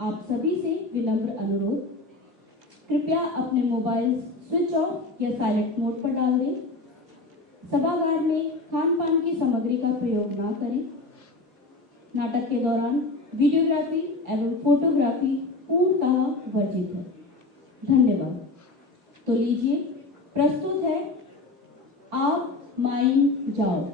आप सभी से विनम्र अनुरोध, कृपया अपने मोबाइल स्विच ऑफ या साइलेंट मोड पर डाल दें। सभागार में खान पान की सामग्री का प्रयोग न करें। नाटक के दौरान वीडियोग्राफी एवं फोटोग्राफी पूर्णतः वर्जित है। धन्यवाद। तो लीजिए, प्रस्तुत है आप माइन जाओ।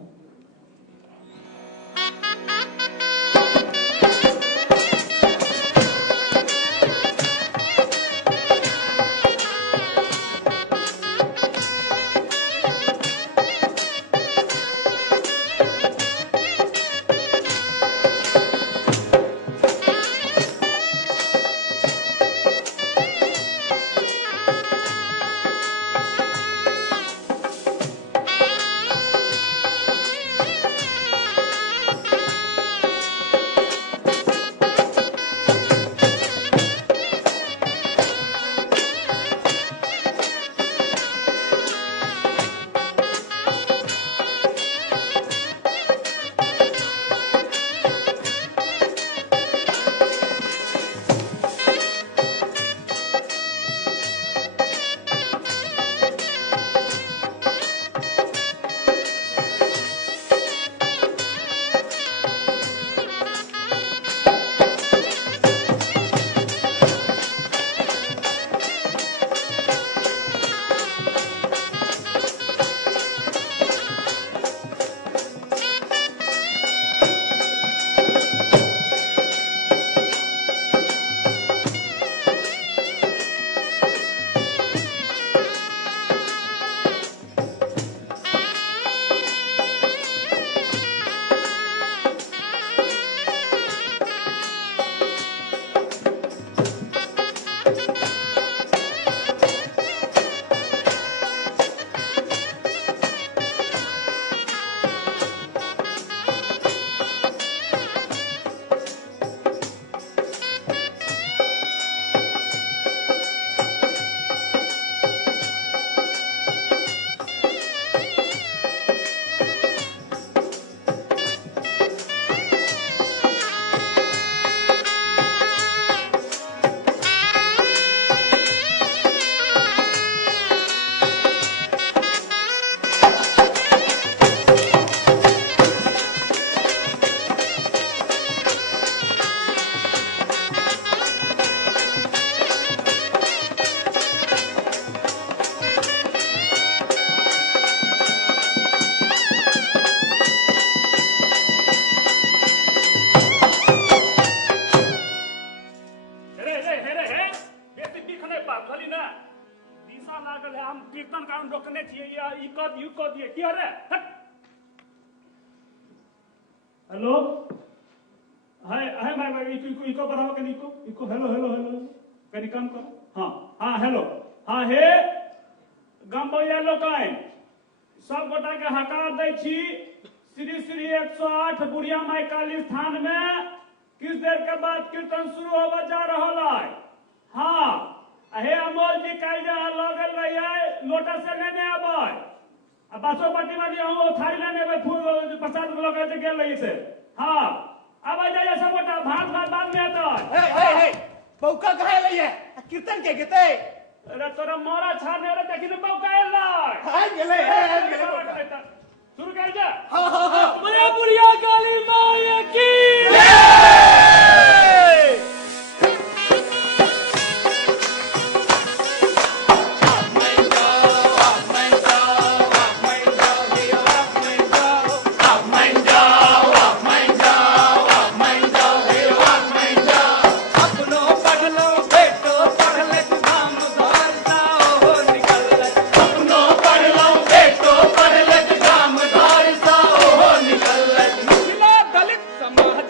Hello hi hi my echo बढ़ाओ कनी इको हेलो हेलो हेलो कनी कम करो। हाँ हेलो हाँ हे गंबैया लोकाइन सब गोटा के हकार दै छी। श्री श्री 108 बुढ़िया माई काली स्थान में किछ देर के बाद कीर्तन शुरू होवे जा रहल है। हाँ हे अमोल जी काल जे लगल रहिए लोटा से लेने आबै आ बासो पट्टी वाली हम थारी लेने आबै फूल प्रसाद लगा के गेल रही से। हाँ अब जाइए सब गोटा भात भात बाद में आता हे बौका कहे लइए कीर्तन के गेते। अरे तोरा मोरा छाने रे देखि न बौका एलै हाय गेले शुरू कर जा। हां बुढ़िया बुढ़िया काली माई की दलित समाज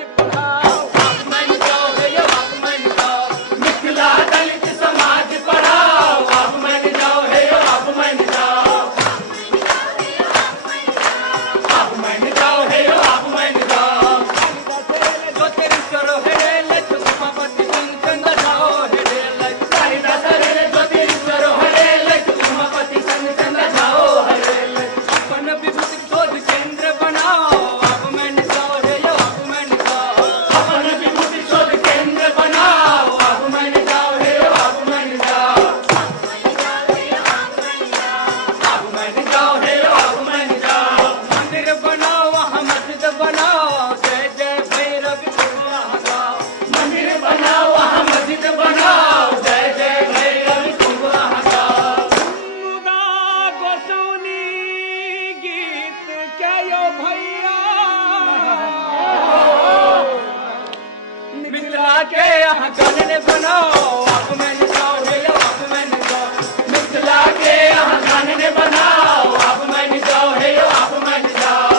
के यहाँ गाने बनाओ आप मैंने जाओ हे यो आप मैंने जाओ मिथिला के यहाँ गाने बनाओ आप मैंने जाओ हे यो आप मैंने जाओ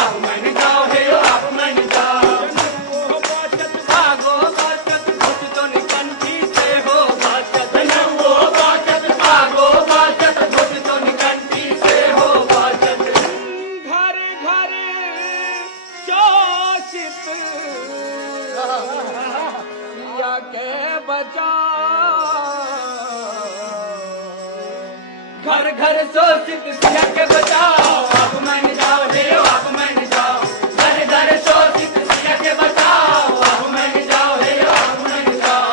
आप मैंने जाओ हे यो आप मैंने जाओ भागो बाचत घुस तो निकंठी से हो बाचत नवो बाचत भागो बाचत घुस तो निकंठी से हो बाचत घर घर शोषित सिया के बचाओ घर घर शोषित सिया के बचाओ आप मैंने जाओ हे यो आप मैंने जाओ घर घर शोषित सिया के बचाओ आप मैंने जाओ हे यो आप मैंने जाओ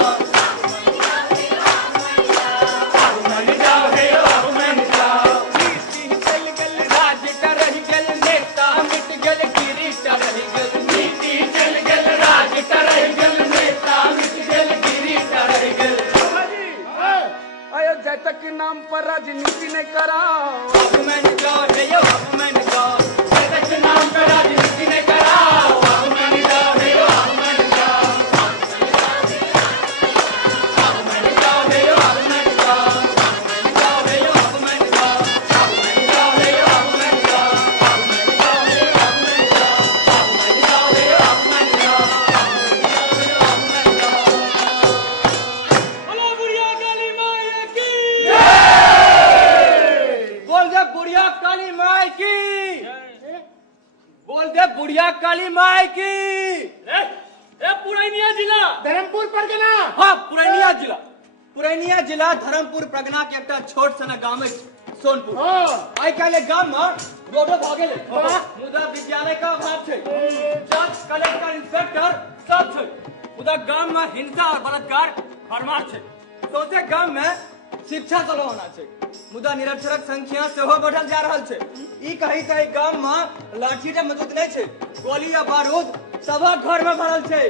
आप मैंने जाओ हे यो आप मैंने जाओ नीति चल गल राज कर रही गल नेता मिट गल किरीट रही गल नीति चल गल राज कर रही गल नेता मिट गल किरीट रही गल अयोध्या तक नाम पर राजनीति ने कराओ आप मैंने जाओ हे यो आप मैंने जाओ अयोध्या के नाम पर राजनीति ने कराओ आप मैंने जाओ हे यो आप मैंने जाओ आप मैंने जाओ हे यो आप मैंने जाओ आप मैंने जाओ हे यो आप मैंने जाओ आप मैंने जाओ हे यो आप मैंने जाओ आप मैंने जाओ हे यो आप मैंने जाओ आप मैंने जाओ हे यो आप मैंने जाओ बोलो बुढ़िया काली माई की बोल दे बुढ़िया काली माई की बोल दे बुढ़िया काली माई की पुरैनिया जिला धर्मपुर परगना हाँ पुरैनिया जिला धर्मपुर परगना के एकटा छोट सना गाम है सोनपुर आई काले गाम में रोडो भागे ले मुदा विद्यालय का अभाव छे जज कलेक्टर इंस्पेक्टर सब छे मुदा गाम में हिंसा और बलात्कार भरमार छे सोचे गाम में शिक्षा चलो होना छे मुदा निरक्षरक संख्या सेहो बढ़ल जा रहल छे ई कही त ई गाम में लाठी टे मौजूद नहीं छे गोली या बारूद सब घर में भरल छे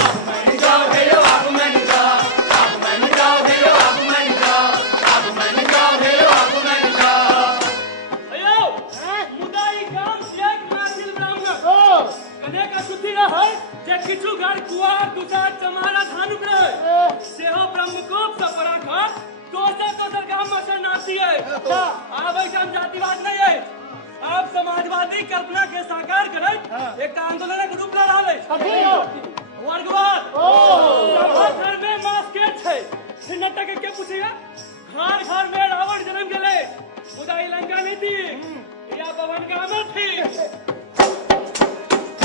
आप मैंने जाओ हे यो आप मैंने जाओ आप मैंने जाओ हे यो आप मैंने जाओ आप मैंने जाओ हे यो आप मैंने जाओ अयो मुदा ई गाम से नासिल ब्राह्मण कने का शुद्धि न है जे किछु घर कुआ दुसा चमारा धान उपरे सेहो ब्रह्मकोप से परा घर दोसर गाम में से नाती है अब ऐसा जातिवाद नहीं है अब समाजवादी कल्पना के साकार करे एक आंदोलन के रूप ले रहा है वर्गवाद सब घर में मास्केट है फिर नटक के पूछेगा घर घर में रावण जन्म गले उदाई लंका नहीं थी या पवन का में थी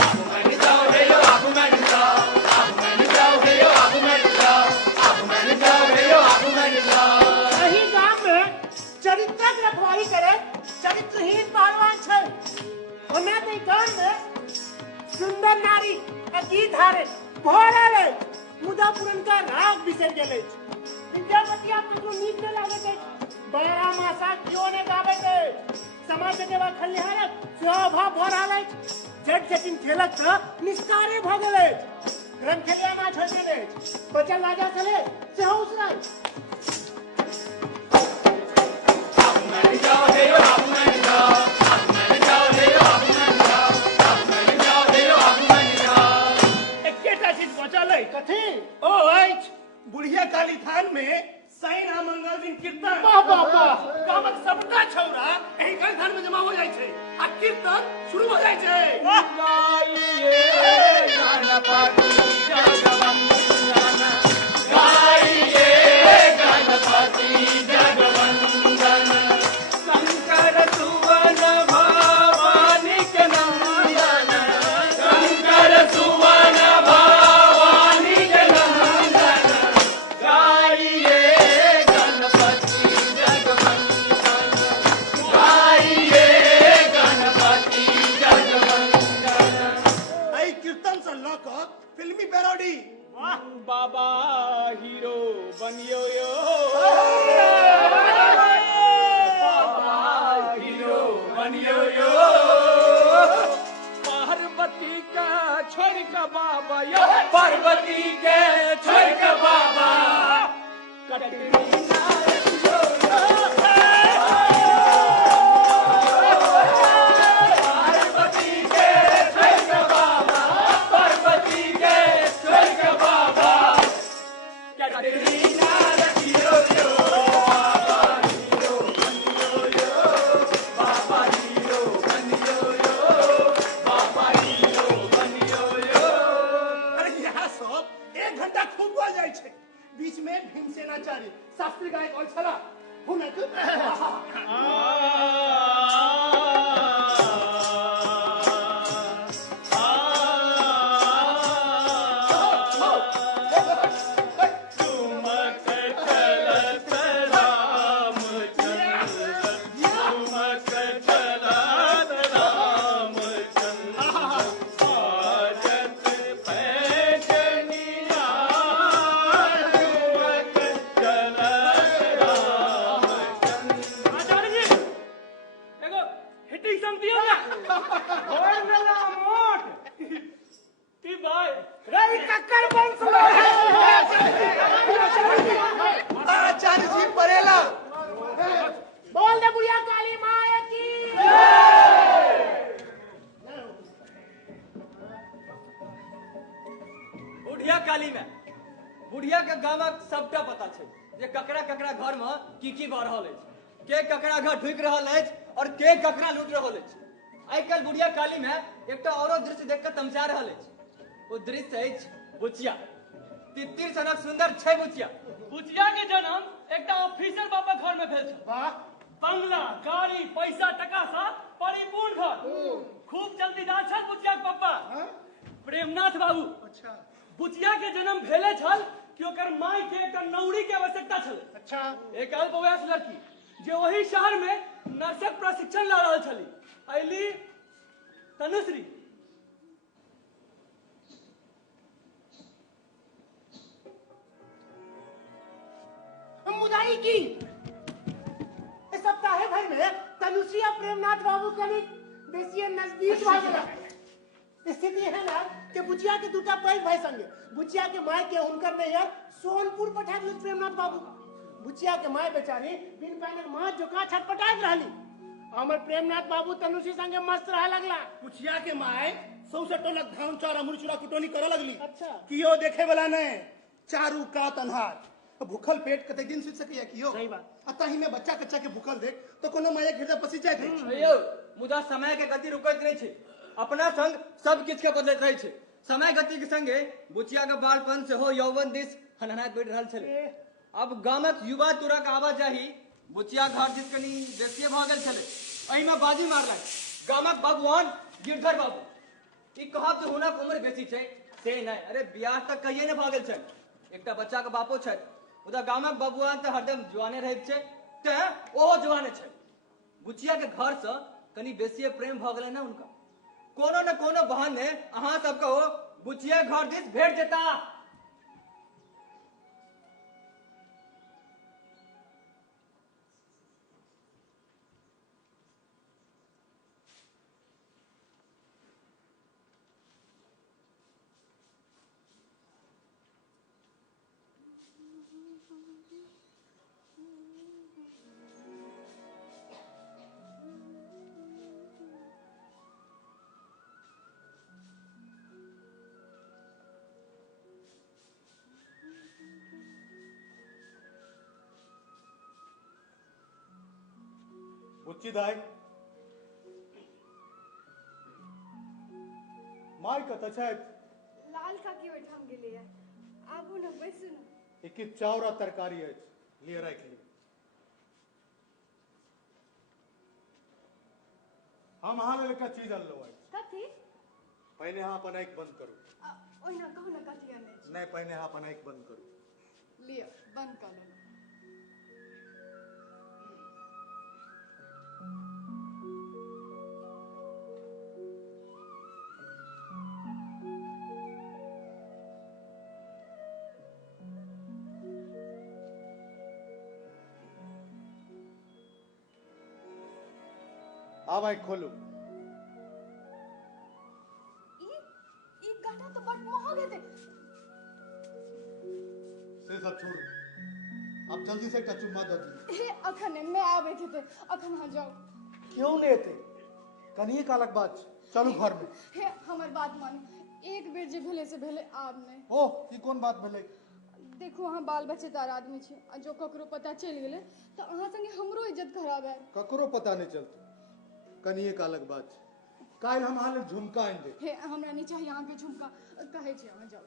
आप मैंने जाओ हे यो आप मैंने जाओ आप मैंने जाओ हे यो आप मैंने जाओ आप मैंने जाओ हे यो आप मैंने जाओ यही गांव में चरित्रक रखवाली करे चरित्रहीन पहलवान छे हमें नहीं गांव में सुंदर नारी गीत हारे भोरे मुदा पुरनका राग बिसर गेले विद्यापतिया ककरो नीक न लागे छै 12 मासा क्यों ने गावे छै समाज सेवा खलिहार शोभा भ रहल अछि जट जटिन खेलक त निस्कारे भ गेले ग्रंथ खेलिया ना छोड़ गेले बचल राजा चले से उसराय आप मैंने जाओ हे यो आप मैंने जाओ आप मैंने जाओ हे यो आप मैंने जाओ आप मैंने जाओ हे यो आप मैंने जाओ एकेटा चीज बचल है कथी ओ अछि बुढ़िया काली थान में साइन आ मंगल दिन कीर्तन वाह वाह वाह गामक सबटा छौरा एही काली थान में जमा हो जाय छै आ कीर्तन शुरू हो जाय छै गाइए गणपति जगवंदन गाइए गणपति जगवंदन शंकर सुवन भवानी के नंदन शंकर सुवन भवानी के नंदन गाइए गणपति जगवंदन गाइए गणपति जगवंदन एही कीर्तन से लक फिल्मी पैरोडी वाह बाबा हीरो बनियो यो बाबा हीरो बनियो यो पार्वती का छोड़ का बाबा यो पार्वती के छोड़ का बाबा कटरीना यो पार्वती के छोड़ का बाबा जानी शास्त्रीय गायक और छला हुनक आचार्य जी देखो हिटिंग समझी हो ना और मेला मोट की भाई रही कक्कर बंस आचार्य जी परेला बोल दे बुढ़िया काली माँ की बुढ़िया काली में बुढ़िया के गामक सबटा पता छै जे ककरा ककरा घर में की भऽ रहल अछि के ककरा घर ढुकि रहल अछि और के ककरा लूट रहल अछि आइ काल्हि बुढ़िया काली में एकटा औरो दृश्य देख के तमसा रहल अछि ओ दृश्य अछि बुचिया तितिर सनक सुंदर छै बुचिया बुचिया के जन्म एकटा ऑफिसर बाबा घर में भेल छल वाह बंगला गाड़ी पैसा टका सा परिपूर्ण घर खूब जल्दीदार छल बुचिया के पापा प्रेमनाथ बाबू अच्छा बुचिया के जन्म भेले छल कि ओकर माय के एकटा नौरी के आवश्यकता छल अच्छा एक अल्पवयस्क लड़की जे वही शहर में नर्सक प्रशिक्षण लऽ रहल छली अयली तनुश्री मुदाई की इस सप्ताह भर में तनुश्री और प्रेमनाथ बाबू कनी बेसी नजदीक भ गेला स्थिति है ना कि बुचिया के दूटा पैघ भाई संगे बुचिया के माय के हुनकर नैहर सोनपुर पठा दिल प्रेमनाथ बाबू बुचिया के माय बेचारी बिन पैनल मां जोका छटपटाइत रहली हमर प्रेमनाथ बाबू तनुश्री संगे मस्त रह लगला पुछिया के माय सौसे टोलक धान चार अमूल चूड़ा कुटोनी करे लगली अच्छा। कियो देखे वाला नहीं चारू कात अन्हार भूखल पेट कते दिन सुत सके कियो सही बात। अतही में बच्चा कच्चा के भूखल देख तो कोनो माय हृदय पसी जाय छै यौ मुदा समय के गति रुकैत नहीं छै अपना संग सब किछ के बदलैत रहै छै समय गति के संगे बुचिया के बालपन से हो यौवन दिस हनहनाइत बढ़ि रहल छलै अब गामक युवा तुरक आवाजाही बुचिया घर दिस कनी बेसिए भ गेल छलै एहि में बाजी मारलक गामक भगवान गिरधर बाबू ई कहब जे हुनक उम्र बेसी छै से नहीं अरे बियाह तक कहिए न भ गेल छै एकटा बच्चा के बापो छै मुदा गामक बबुआन त हरदम जुआने रहैत छै ते ओहो जुआने छै बुचिया के घर से कनी बेसिए प्रेम भ गेलै न हुनका कोनो न कोनो बहाने अहाँ सबके ओ बुचिया घर दिस भेट जेता बुच्ची दाई माय कत छथि लाल काकी ओहिठाम गेलैया आबू ने बैसू ने एक चाउर आ तरकारी अछि लिए राखि ली हम अहाँ लेल एकटा चीज अनलहुँ अछि कथी पहिने अहाँ अपन आँखि बंद करू ओहिना कहू ने कथी आनै छी नहीं पहिने अहाँ अपन आँखि बंद करू लिअ बंद कऽ लेलहुँ आब आँखि खोलू ई गहना तो बड़ महग हेतै से सब छोड़ू अब जल्दी से एकटा चुम्मा दऽ दियौ हे अखन नहि, मैं आबैत हेतै अखन अहाँ जाउ क्यों नहीं एते कनिए कालक बात छै। चलू घर में हे हमर बात मानू एक बेर जे भेलै से भेलै आब नहि ओह ई कोन बात भेलै देखू अहाँ बाल बच्चेदार आदमी छी आ जो ककरो पता चलि गेलै तऽ अहाँ संगे हमरो इज्जत खराब है ककरो पता नहीं चलते कनिए कालक बात छै। काल्हि हम अहाँ लेल झुमका आनि देब हे हमरा नहीं चाहिए अहाँके झुमका कहै छी अहाँ जाउ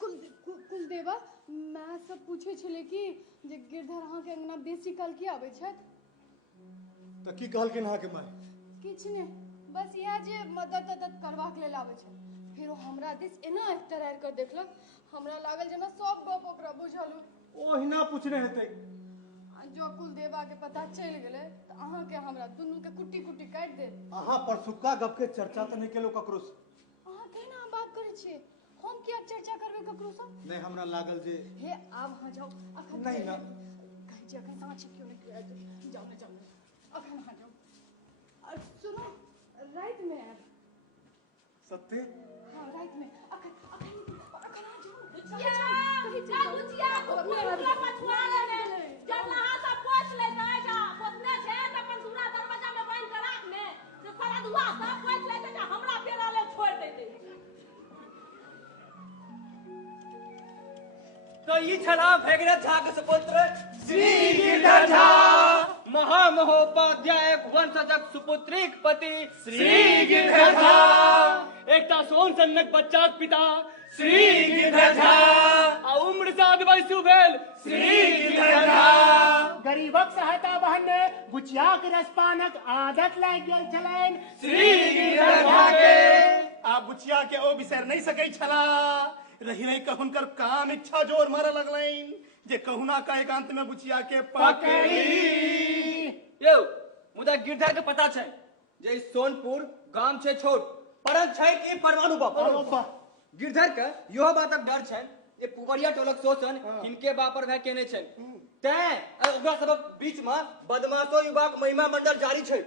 कुलदेवा मैं सब पूछे छले कि जे गिरधर अहाँ के अंगना बेसी काल की आबै छथि तो की कहलखिन अहाँ के माय? किछ ने बस यह जे मदद करबाक लेल आबै छै। फिर हमरा दिस एना एकटरार कर देखलक, हमरा लागल जेना सब गप ओकरा बुझल हो। ओहिना पूछने हेतै। जो कुलदेवा के पता चल गेले त अहाँ के हमरा दुनू के कुट्टी कुट्टी काट दे। अहाँ परसुक्का गप के चर्चा तो नहीं केलो ककरो से? अहाँ केना बात करे छिए? हम किया चर्चा करबे ककरो से? नहीं, हमरा लागल जे हे आब अहाँ जाओ अखन नहीं ना। कहि जे अखन साँझ क्यों नहीं किया जाओ ना अखन अहाँ जाओ। और सुनो रात में आब। सत्य? हाँ रात में अखन आ जाओ। बुचिया बुचिया पछुआले ने जब नहा सब पोछ ले जा पोछने छै त अपन दूरा दरवाजा में बांध के राख ने जे सारा दुआ सब पोछ ले जे हमरा फेरा ले छोड़ देते। तो ये छला भगीरथ झा के सुपुत्र श्री गिरधर झा, महामहोपाध्याय वंशजक सुपुत्रीक पति श्री गिरधर झा, एकटा सोन सन्नक बच्चाक पिता श्री गिरधर झा, आ उम्र साध वर्ष भेल श्री गिरधर झा। गरीबक सहायता बहने बुचिया के रसपानक आदत लाग गेल छलैन श्री गिरधर झा के। आ बुचिया के ओ बिसर नहीं सकै छला। रही नहीं कहूनकर काम इच्छा जोर मारे लगलैन जे कहुना का एकांत में बुचिया के पकड़ी। यो मुदा गिरधर के पता छै जे ई सोनपुर गाम छै छोट परल छै कि परमाणु बम। गिरधर के यो बातक डर छै जे पुवरिया टोलक शोषण हिनके बापर भए केने छै, तें ओकरा सबक बीच में बदमाशो युवाक महिमा मंडल जारी छै।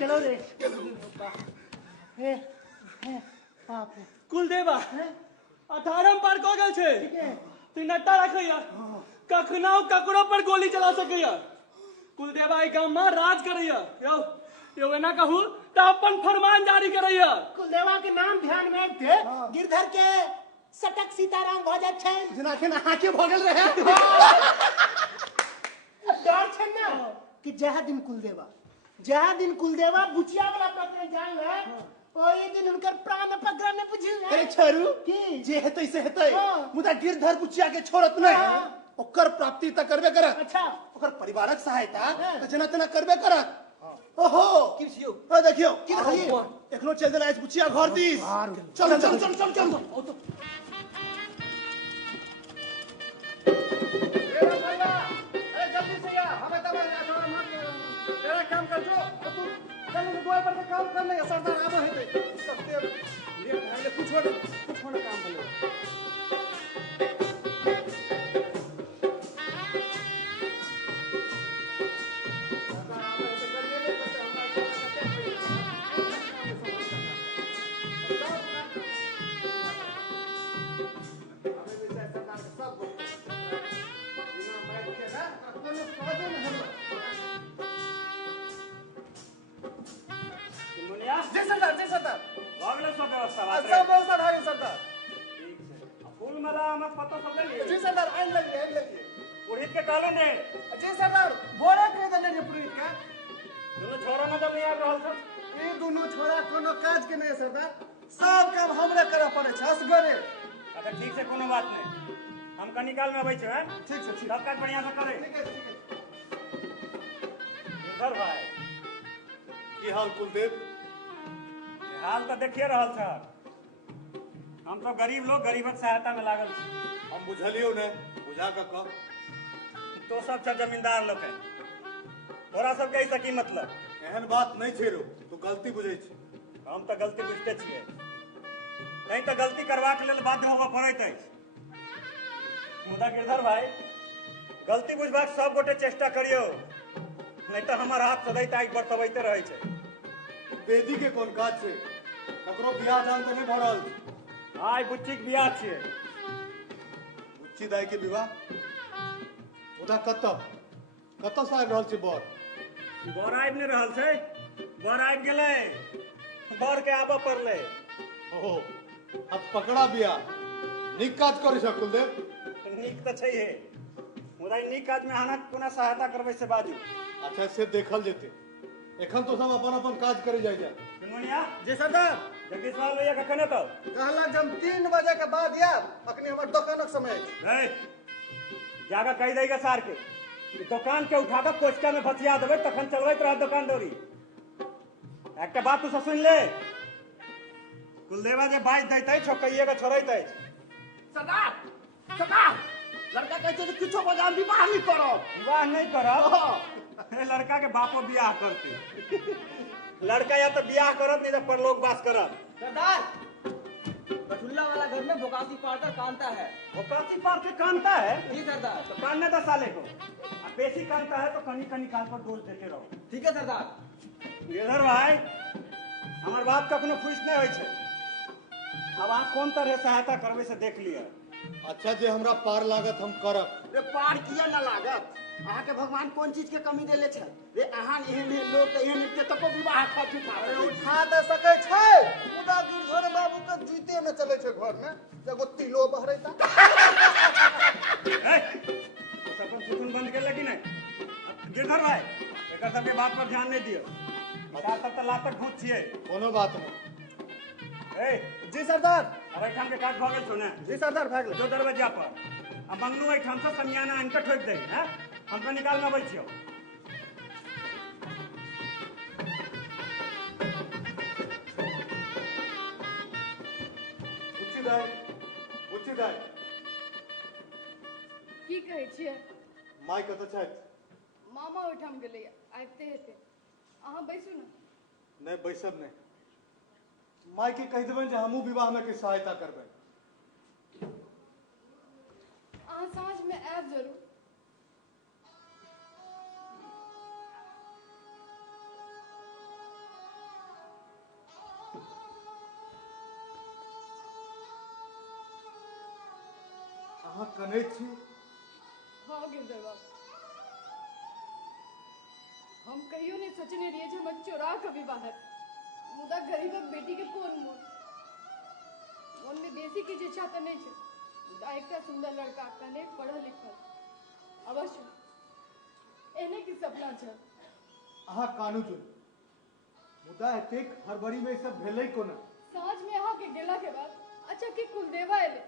चलो रे कुलदेवा 18 पार क गेल छै, तू नट्टा रखैया कखनो ककरो पर गोली चला सकैया। कुलदेवा ई गाम में राज करैया। यो एना कहू त अपन फरमान जारी करैया। कुलदेवा के नाम ध्यान में थे गिरधर के सटक सीताराम भ जात छै जना के नहा के भगल रहे। डर छै ना कि जहाँ दिन कुलदेवा बुचिया वाला पत्र जान ले ओही दिन उनकर प्राण पकड़ में बुझी अरे छरू की जे हेतै से हेतै, हाँ। मुदा गिरधर बुचिया के छोड़त नहीं। हाँ। ओकर प्राप्ति त करबे करत। अच्छा ओकर परिवारक सहायता त जना तना करबे करत। ओहो की छियो? ओ देखियो की देखिए एखनो चल देला बुचिया घर दिस। चल चल चल चल चल जल्दी से या हमें तब तेरा काम कर जो तू चल द्वार पर काम कर ले सरदार आबो हेते सबते ले कुछ छोड़ काम कर ले। जी सरदार वागले सब व्यवस्था बात रे। सब व्यवस्था भाई सरदार। ठीक छै फूल माला हम पत्ता सब ले लिए। जी सरदार आइन लगी पुरोहित के काले ने जी सरदार बोरे के देले जे पुरीत के दोनों छोरा न जब नहीं आ रहल छ। ई दोनों छोरा कोनो काज के नहीं सरदार, सब काम हमरे करे पड़े छै असगरे। अच्छा ठीक से कोनो बात नहीं, हम कनी काल में अबै छै। हैं ठीक से ठीक सब काज बढ़िया से करे। ठीक है सर भाई की हाल कुलदेव? हाल तो देखिए रहल छ। हम तो गरीब लोग गरीबक सहायता में लागल छी। हम बुझलियो ने बुझा के कह। तो सब छ जमींदार लोग है, तोरा सब के की मतलब? एहन बात नहीं छे रो, तू गलती बुझै छी। हम तो गलती बुझते छिए, नहीं तो गलती करवा के लेल बाध्य होबऽ पड़ैत अछि। मुदा गिरधर भाई गलती बुझबाक सब गोटे चेष्टा करियो, नहीं तो हमार हाथ सदैत आगि बरतबैते रहै छै। बेदी के कोन काज छै? ककरो बियाह दान तो नहीं भ रहल छै। आइ बुच्ची के बियाह छियै। बुच्ची दाई के विवाह मुदा कतऽ कतऽ से आबि रहल छै बर? बर आबि नहीं रहल छै, बर आबि गेलै, बर के आबऽ पड़लै। ओहो अब पकड़ा बिया। नीक काज करै छ कुलदेव। नीक तऽ छैहे, मुदा ई नीक काज में अहाँ कोना सहायता करबै से बाजू। अच्छा से देखल जेतै। एखन तो सब अपन अपन काज करे जाइ जा। सुनमनिया जी सरदार। जगदीशलाल भैया कखन एतऽ? कहला जब 3 बजे के बाद आयब, अखनी हमर दुकानक समय अछि। जाकर कही देगा सार के कि दुकान के उठाकर कोचका में भसिया देबै, तखन चलबैत रह दुकान दौरी। एक बात तू सुन ले, कुलदेवा जे बाज दैते छोकइये के छोड़ैत अछि। सरदार सरदार, लड़का कहै छै जे किछो बजान विवाह नहीं करब। विवाह नहीं करब? लड़का के बापो बियाह करते। लड़का या तो बियाह करत नहीं तो परलोकवास करत। सरदार, बठुल्ला वाला घर में भोकासी पाड़कर कानता है। भोकासी पार के कानता है? जी सरदार। तो कानने दो साले को। अब बेसी कानता है तो कनी कनी कान पर दोष देते रहो। ठीक है सरदार। इधर भाई, हमार बात कखनो खुश नहीं होय छै। अब आप कौन तरह सहायता करबे से देख लिया। अच्छा जे हमरा पार लागत हम करब। रे पार किया न लागत? अहाँ के भगवान कोन चीज के कमी देले छै? रे अहाँ एहन लोग के एहन के तको विवाह खातिर अरे उठा दे सकै छै, मुदा गिरधर बाबू के जीते न चले छै घर में, एगो तिलो बहरैता। तो सबन सुकुन बंद कर लगी नहीं। गिरधर भाई, एकर सबके बात पर ध्यान नहीं दियो। बता तब तो लातक भूत छिए। कोनो बात नहीं। जी सरदार। अब एठाम के काज भ गेल छौ ने? जी सरदार भाग ले। जो दरवाजा पर अब मंगलू एठाम से समियाना इनके ठोक दे, हैं? हमको निकाल में बैठियो। उच्ची दाई की कहै छियै? माय कतऽ छथि? मामा ओहिठाम गेलै, आबिते हेतै। अहाँ बैसू ने। नहीं बैसब नहीं। माय के कह देबनि जे हमहूँ विवाह में के सहायता करबै। अहाँ साँझ में आयब जरूर। अहाँ कनैत छी? हाँ गिरधर बाबू, हम कहियो नहीं सोचने रहिए जे हमर चोरा के विवाह है। मुदा गरीबक बेटी के कोन मोन, मन में बेसी किछु इच्छा तो नहीं छै। मुदा एकटा सुंदर लड़का, कने पढ़ल लिखल, अवश्य एहने की सपना छै। अहाँ कानू चुन, मुदा एतेक हड़बड़ी में सब भेलै कोना? साँझ में अहाँ के गेला के बाद अच्छा की कुलदेवा एले,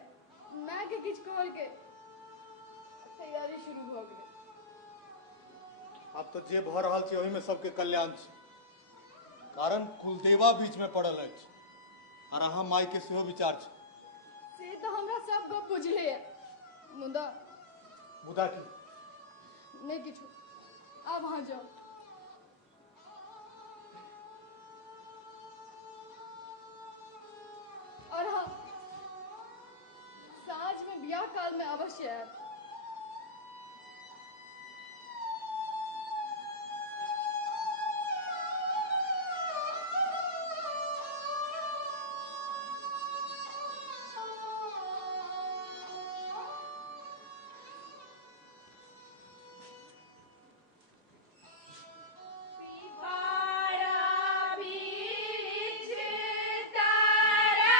माय के किछु कहल के तैयारी शुरू भ गेलै। अब तो जे भ रहल छै ओहि में सबके कल्याण छै। कारण कुलदेवा बीच में पड़ल अछि और अहाँ माय के सेहो विचार छै। से तो हमरा सब गप बुझले है, मुदा मुदा की? नहीं किछु। अब वहां जाओ। और हाँ, साँझ में ब्याह काल में अवश्य आयब। तारा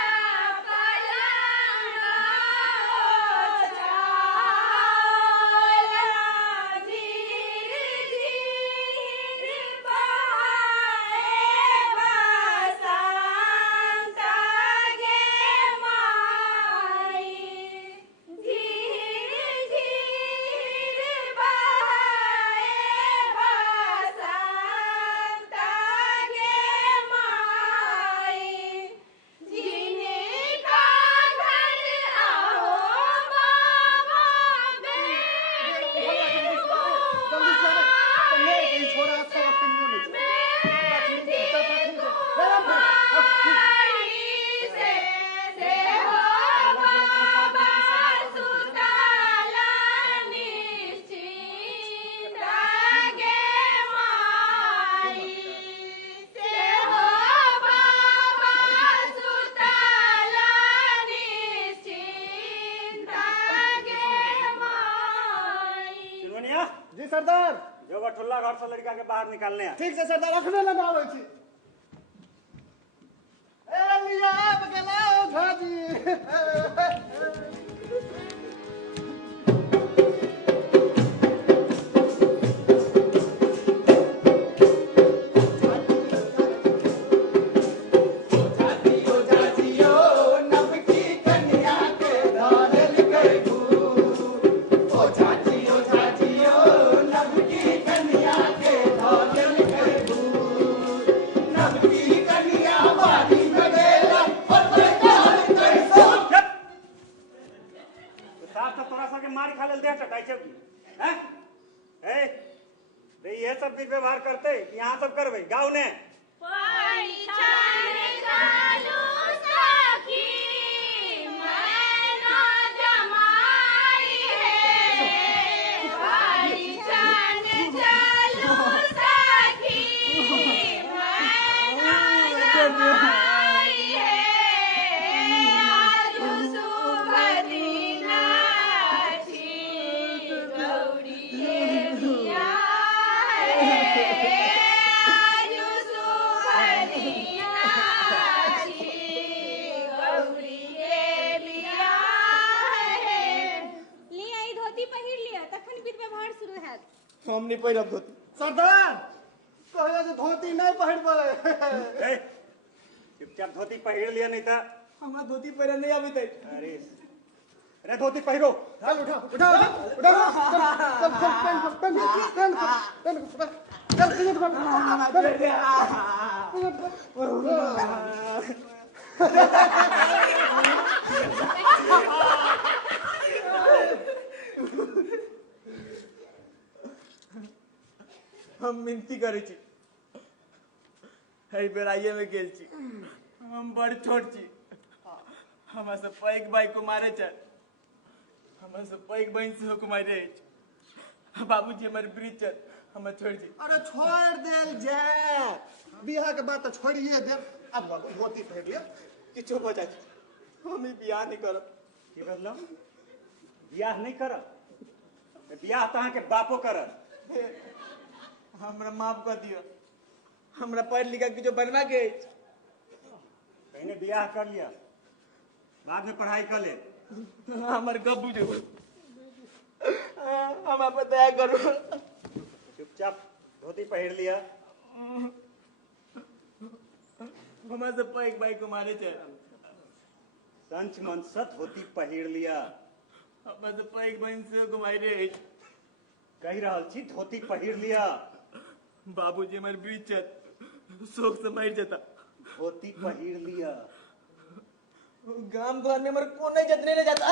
सरदार। जो बठुल्ला घर से लड़का के बाहर निकालने है। ठीक से सरदार अखने लगावे छी। ए लिया बगला झाजी। ये सब भी व्यवहार करते यहाँ सब करवे गाँव ने हम नहीं पहिरब धोती। सरदार कहे जे धोती नहीं पहिरबे। चुपचाप धोती पहिर लिया नहीं था हमरा धोती पहिरे नहीं आबे थे। अरे अरे धोती पहिरो। चल उठा उठा उठा चल हम मिनती करे छी हर बेराइये में गेल छी हम बड़ छोट छी हमरा से पैक भाई को मारे छ हमरा से पैक बहन से को मारे छ बाबूजी हमर ब्रिज छ हम छोड़ छी। अरे छोड़ देल जाए बियाह के बाद तो छोड़िए दे। अब बाबू धोती पहिर लिया किछो हो जाए हम बियाह नहीं करब। की मतलब बियाह नहीं करब बियाह तो के बापो करब। हमरा माफ कर दियो हमरा पढ़ लिखा के जो बनवा के पहले बियाह कर लिया बाद में पढ़ाई कर ले। हमर गब्बू जो हम आप दया करो। चुपचाप धोती पहिर लिया। हमरा से पैक भाई को मारे छ संच मन से धोती पहिर लिया। हमरा से पैक बहन से को मारे कही रहल छी धोती पहिर लिया। बाबूजी हमर ब्रिज छ शोक से मर जाता। धोती पहिर लिया। गांव घर में मर कौन नहीं जतने ले जाता।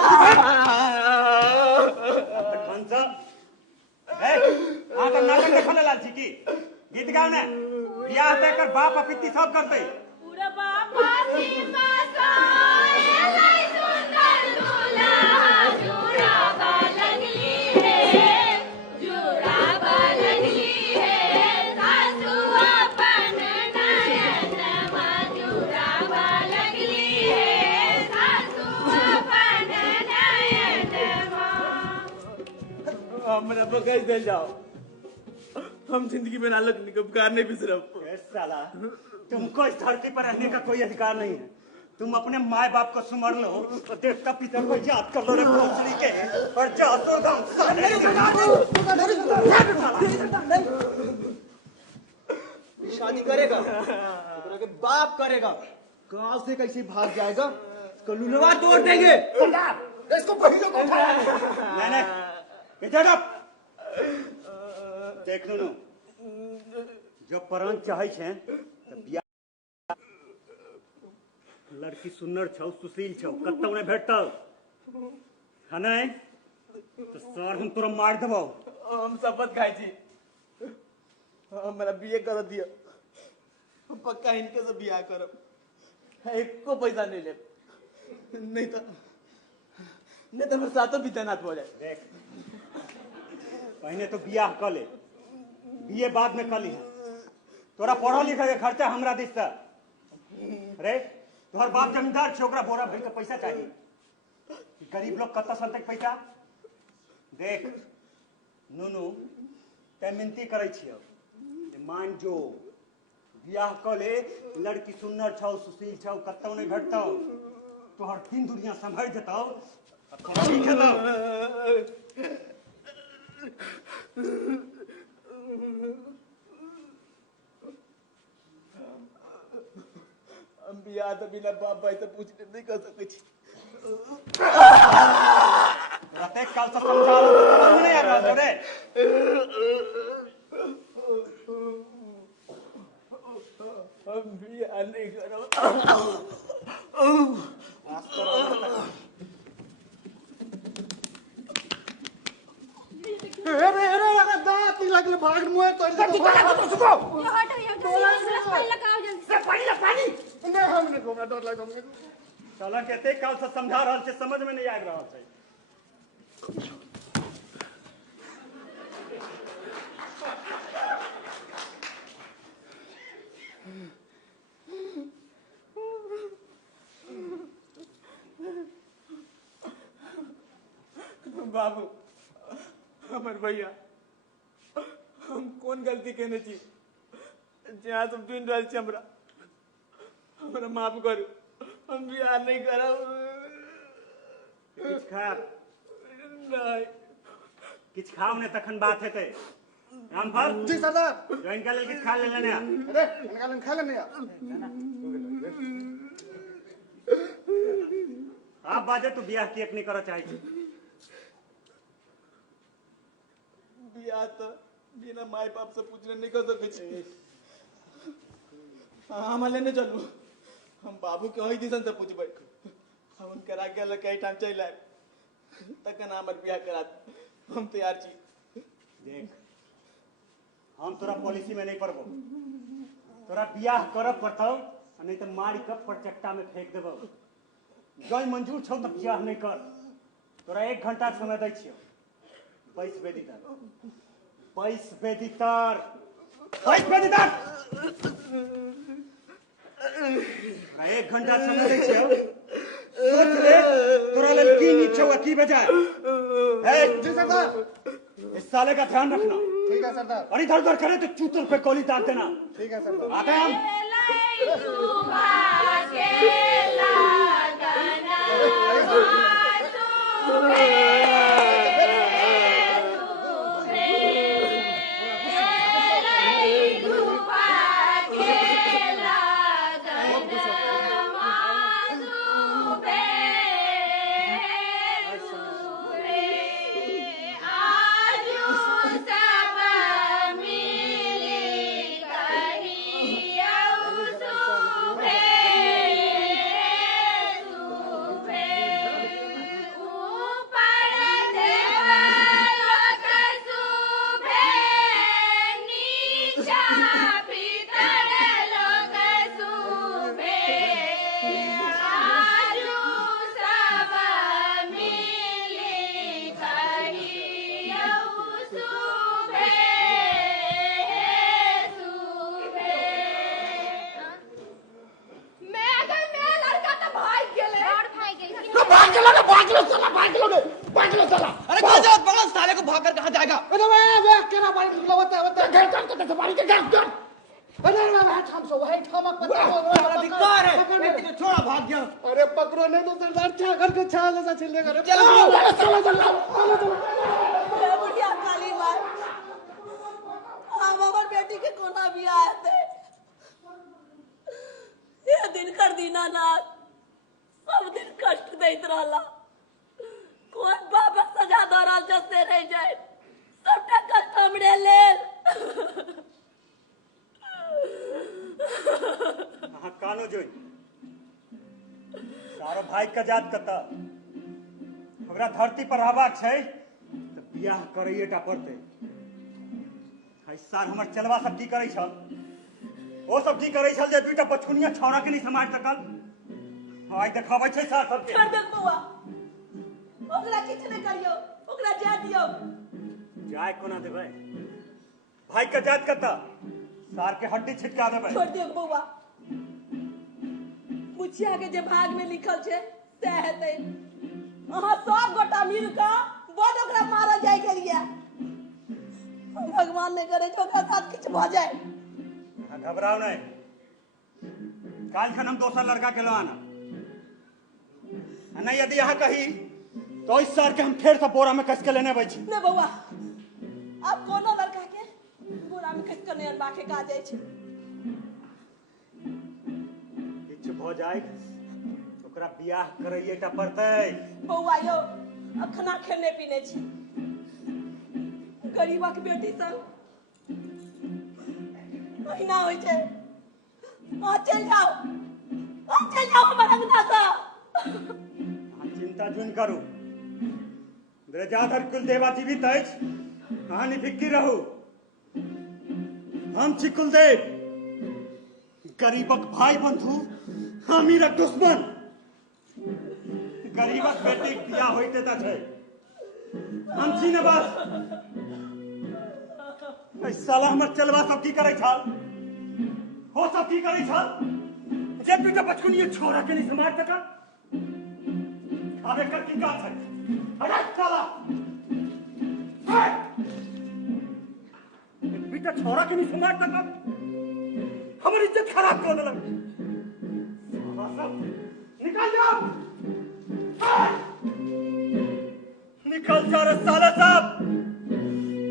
मनसा ए आ तो नाटक देखने लाल छी की गीत गाओ ने बियाह तय कर बाप अपिति सब करते पूरा बापा सी बसाए लाई सुंदर दूल्हा जोड़ा बालगली है जोड़ा बालगली है सासू अपन नयन जोड़ा बालगली है सासू अपन नयन हमरा बगैर दे जाओ हम जिंदगी में नालक निकबकार नहीं बिसरब। साला तुमको इस धरती पर रहने का कोई अधिकार नहीं है। तुम अपने माँ बाप को सुमर लो तो देवता पिता को याद कर लो रे भोसड़ी के और शादी करेगा तो के बाप करेगा गांव से कैसे भाग जाएगा कलुलवा तोड़ देंगे। इसको पहिलो को उठा। नहीं इधर अब देख लो जो प्राण चाहे छे तो बियाह लड़की सुन्नर छौ सुशील छौ कत्तौ ने भेटतौ हनै तो सर हम तोरा मार देबौ। हम शपथ खाई छी हमरा बीए कर दियो पक्का इनके से बियाह करब एको पैसा नहीं ले नहीं तो मेरे साथों भी तैनात हो जाए। देख पहले तो बियाह कर ले बीए बाद में कर ली तोरा पढ़ा लिखा के खर्चा हमरा दिस से अरे तोहर बाप जमींदार छे ओकरा बोरा भर के पैसा चाहिए गरीब लोग कत्ता संतक पैसा देख नूनू तै मिनती करै छियौ जे मान जो बियाह क ले, लड़की सुंदर छौ, सुशील छौ, कतौ नहीं भेटतौ, तोहर तीन दुनिया संभर जेतौ, तोरा की खेतौ। हम बियाह तो बिना बाप भाई से पूछ के नहीं कर सके छी। रते काल से समझाओ तो समझ में नहीं आ रहा रे। हम बियाह नहीं करो। अरे लगा दांत नहीं लगले भाग मुए तो सुको ये हट पानी लगाओ जल्दी से पानी नहीं हम नहीं घूमना डर लग हमने साला कहते काल से समझा रहल छे, समझ में नहीं आ रहल छे। बाबू हमर भैया हम कौन गलती कहने छी जहाँ तुम सुन रहल छी हमरा माफ करू, हम बियाह नहीं करब। किछ खा नहीं किछ खाओ ने तखन बात हेते। रामफल जी सरदार ज्वाइन कर ले, किछ खा ले लेने। अरे इनका खा लेने आप बाजे तू बियाह किए नहीं करो चाहे छी। बियाह तो बिना माई बाप से पूछने नहीं कर सके छी। हम लेने चलू, हम बाबू के वही दिसन से पूछबै, हम करा के लगे कई टाइम चल आए तखन हमर बियाह करा, हम तैयार छी। देख हम तोरा पॉलिसी में नहीं पड़बो, तोरा बियाह करब पड़तौ, नहीं तो मारी कप पर चट्टा में फेंक देबो। जय मंजूर छौ त बियाह नहीं कर। तोरा 1 घंटा समय दै छियो। 22 बेदीतर 1 घंटा समय दै छियो। सोच ले तोरा लेल की नीक छौ की बजाय। जी सरदार इस साले का ध्यान रखना। ठीक है सरदार। और इधर उधर करे तो चूतर पे गोली दाग देना। ठीक है सरदार। आते हैं हम। अरे कहाँ जाओ पकड़ो साले को, भाग कर कहाँ जाएगा। अरे वे केना बारी लगता घर काम करते थे बारी के घर अरे मैं ठाम सो वही ठामक बड़ा धिक्कार है, बेटी को छोड़ा भाग गया। अरे पकड़ो नहीं तो सरदार छागर के छाल जैसा छिलने का। चलो चलो बुढ़िया काली माँ हम हमार बेटी के कोना भी आए थे। ये दिन कर दीना नाथ सब दिन कष्ट देत रहला। कौन बाबा सजा दौरान जैसे रह जाए, सबटा कष्ट हमरे लेल। कानो जोई सारो भाई का जात कता ओकरा धरती पर रहबाक छै त बियाह करैएटा पड़तै। हाय सार हमर चलवा सब की करै छल, ओ सब की करै छल जे दुईटा बचकुनिया छौरा के नहीं समाज सकल। हाय देखाबै छै सार सबके। कर दे बउआ, ओकरा किछ नहीं करियो, ओकरा जा दियो। जाय कोना देबै, भाई का जात कता सार के हड्डी छिटका देबै। छोड़ दियो बउआ, मुछिया के जे भाग में लिखल छे से हेतै। अहाँ सब गोटा मिल के बड़ ओकरा मारल जाय गेलिए। भगवान मन नहीं करे जो ओकरा साथ किछ भ जाए। घबराओ नहीं, काल खन हम दोसर लड़का के लो आना नहीं, यदि यहाँ कही तो इस सर के हम फिर से बोरा में कस के लेने बैठी। ने बउआ अब कोनो लड़का के बोरा में कस के नहीं अनबा के का जाय छै। किछ भ जाए ओकरा बियाह करैये टा पड़तै। बउआ यो अखना खेने पीने छी, गरीबक बेटी संग महीना होइ छै। आ चल जाओ हमर अंगना से। चिंता जुन करू, ब्रजाधर कुलदेवा जीवित अछि, अहाँ निफिक्र रहू। हम छी कुलदेव, गरीबक भाई बंधु, अमीरक दुश्मन। गरीबक बेटी बियाह होइते त छै, हम छी ने बस। ऐ साला हमर चलवा सब की करै छल, हो सब की करै छल जे तू बचकुन ये छोरा के नहीं समाज तक। अब एक की बात है, अरे साला बेटा छोरा के नहीं समाज तक हमारी इज्जत खराब करने लगे। निकल जाओ, निकल जा रे साला साहब।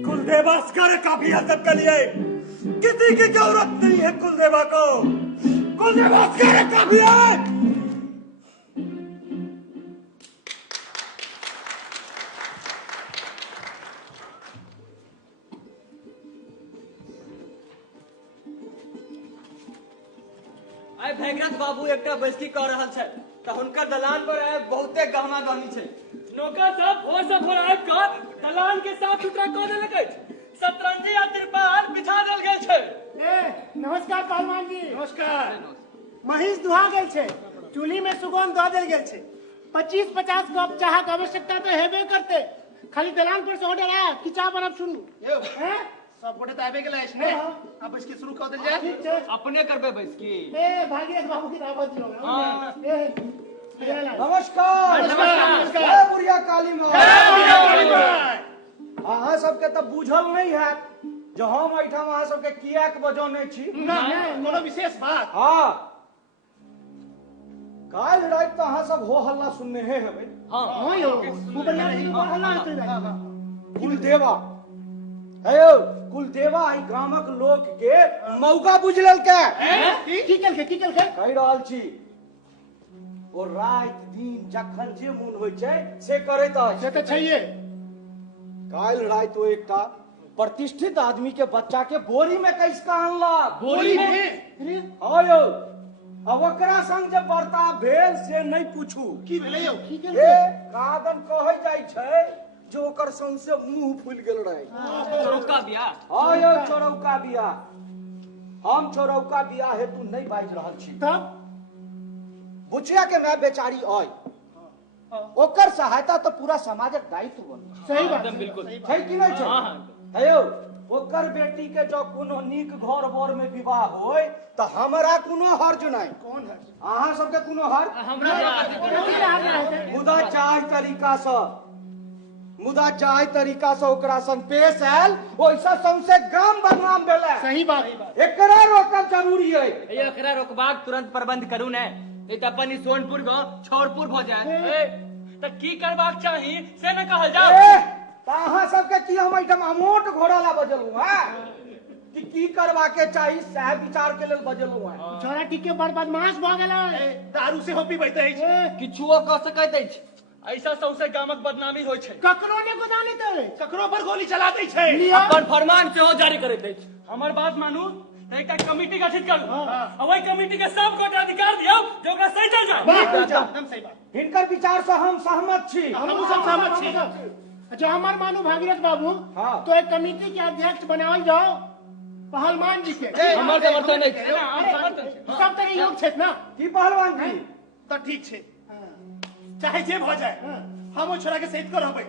कुलदेवास्कर का भी अदब कर लिए, किसी की जरूरत नहीं है कुलदेवा को, कुलदेवास्कर का भी है। आइ भैगरथ बाबू एकटा बैसकी कह रहल छै त हुनकर दलान पर आइ बहुते गहना गहनी छै। नौकर सब भोर से भोर आबि कऽ दलान के साफ सुथरा कऽ देलक अछि, सतरंजी आ तिरपाल बिछा देल गेल छै। नमस्कार पहलवान जी। नमस्कार। महिष दुहा गेल छै, चूल्ही में सुगंध दऽ देल गेल छै। 25-50 कप चाहक आवश्यकता तो हेबे करते। खाली दलान पर से ऑर्डर आया कि चाह बर्फ सुनू। सब गोटे तो आबे गेल अछि ने, अब इसके शुरू कर देल जाय। ठीक छै, अपने करबे बैसकी। ए भागीरथ बाबू की दावत दियो। नमस्कार। नमस्कार। जय बुढ़िया काली माँ। अहाँ सबके तऽ बुझल नहीं है जो हम एठाम अहाँ सबके किया के बजौने छी। कोनो विशेष बात? हाँ, काल रात तो अहाँ सब हो हल्ला सुनने हे हेबै। हाँ यो, ऊपर हल्ला हेतै। कुलदेवा हेयो, कुलदेवा ई गामक लोक के मौका बुझलल के की केलकै कहि रहल छी। ओ रात दिन जखन जे मोन होइ छै से करैत अछि। से तऽ छैहे। काल रात ओ एकटा प्रतिष्ठित आदमी के बच्चा के बोरी में कैस के अनलक। बोरी में? हाँ यौ, अब ओकरा संग जे बर्ताव भेल से नहीं पूछू। की भेलै यौ? की ए केलकै? कादन कहै जाइ छै जो ओकर सौंसे मुंह फूल गेल रहे। चौका बियाह? हाँ यौ, चौरौका बियाह। हम चौरौका बियाह हेतु नहीं बाजि रहल छी। तब बुचिया के माय बेचारी आय, ओकर सहायता तो पूरा समाजक दायित्व बन। सही बात बिल्कुल छै कि नहीं छै? है यौ, ओकर बेटी के जो कोनो नीक घर बर में विवाह होय तो हमरा कोनो हर्ज नहीं। कौन है? अहाँ सबके कोनो हर्ज? मुदा जाय तरीका से ओकरा संग पेश आयल, ओइसा सौंसे गाम बदनाम भेलै। सही बात। एकरा रोकब जरूरी है। एकरा रोकबाक तुरंत प्रबंध करू ने, नहीं तो अपन सोनपुर गाँव छोरपुर भ जाए। त की करबाक चाही से न कहल जाओ। अहाँ सबके की हम एठम अमोट घोड़ा ला बजलू है कि की करबा के चाही सह विचार के लेल बजलू है। छोरा टिके बड़ बदमाश भ गेलै। दारू से हो पीबैत अछि, किछुओ कह सकैत अछि। ऐसा सौसे गामक बदनामी होइ छै। ककरो ने गोदानी दे, ककरो पर गोली चला दै छै। अपन फरमान सेहो जारी करैत अछि। हमर बात मानू, एकटा कमिटी गठित करू आ ओहि कमिटी के सब गोटे अधिकार दियौ जे ओकरा सही चल जाए। एकदम सही बात। हिनकर विचार से हम सहमत छी। हमहू सब सहमत छी। अच्छा हमार मानू भागीरथ बाबू, हाँ। तो एक कमेटी के अध्यक्ष बनावल जाओ पहलवान जी के। हमर समर्थन अछि। सब तरह योग छै ना? की पहलवान जी? तो ठीक छै, चाहे जे भ जाए हम ओ छोरा के सहित कर रहबै।